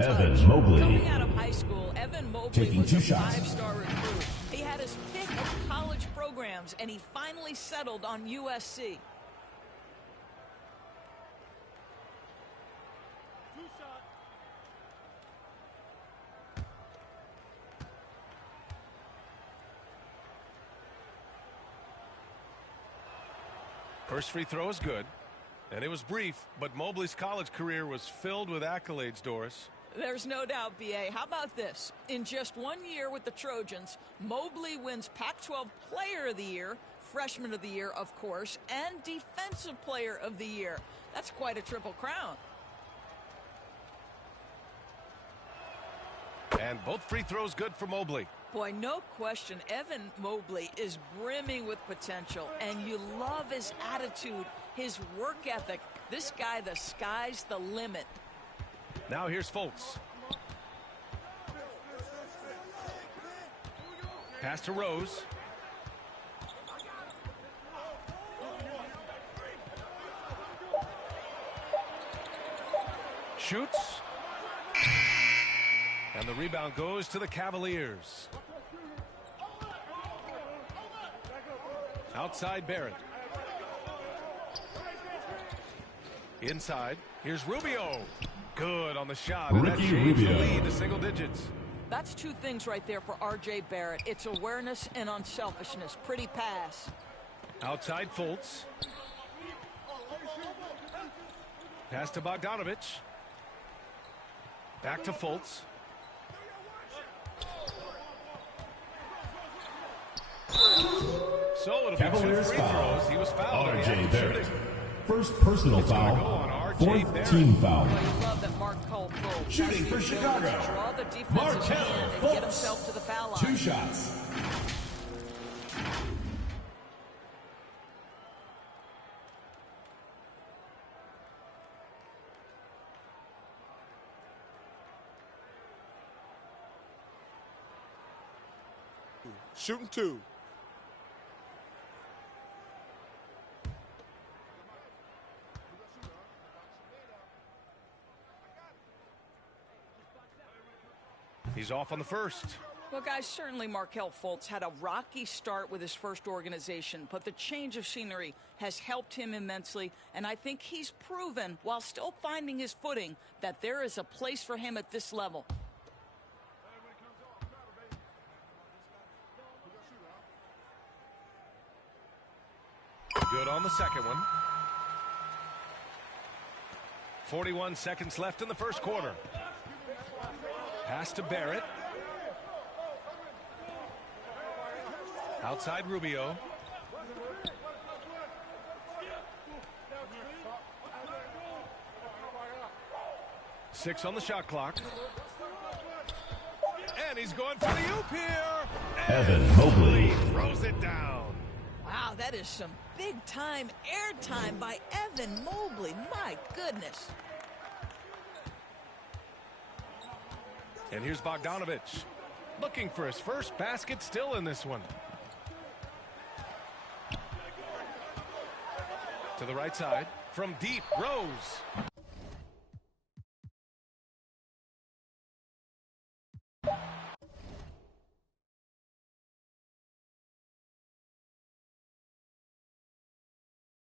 Evan Mobley. Coming out of high school, Evan Mobley Taking was 2 a shots. 5-star recruit. He had his pick of college programs, and he finally settled on USC. First free throw is good. And it was brief, but Mobley's college career was filled with accolades, Doris. There's no doubt, B.A. How about this? In just 1 year with the Trojans, Mobley wins Pac-12 Player of the Year, Freshman of the Year, of course, and Defensive Player of the Year. That's quite a triple crown. And both free throws good for Mobley. Boy, no question, Evan Mobley is brimming with potential, and you love his attitude, his work ethic. This guy, the sky's the limit. Now here's Fultz. Pass to Rose. Shoots. And the rebound goes to the Cavaliers. Outside Barrett. Inside. Here's Rubio. Good on the shot. And that Ricky changed the Rubio. lead to single digits. That's 2 things right there for R.J. Barrett. It's awareness and unselfishness. Pretty pass. Outside Fultz. Pass to Bogdanovich. Back to Fultz. So it'll be 2 Cavaliers free foul. throws. He was fouled. R.J. Barrett. Shooting. First personal It's gonna foul. go on R.J. Fourth Barrett. team foul. Well, you love that Mark Cole Fultz Shooting has the for ability to Chicago. draw the defense's Markelle hand and Fultz. get himself to the foul line. 2 shots. Shooting 2. He's off on the first. Well, guys, certainly Markelle Fultz had a rocky start with his first organization, but the change of scenery has helped him immensely, and I think he's proven, while still finding his footing, that there is a place for him at this level. Good on the second one. 41 seconds left in the first quarter. Pass to Barrett. Outside Rubio. Six on the shot clock. And he's going for the oop here. Evan Mobley throws it down. Wow, that is some big-time airtime by Evan Mobley. My goodness. And here's Bogdanovich. Looking for his first basket, still in this one. To the right side. From deep, Rose.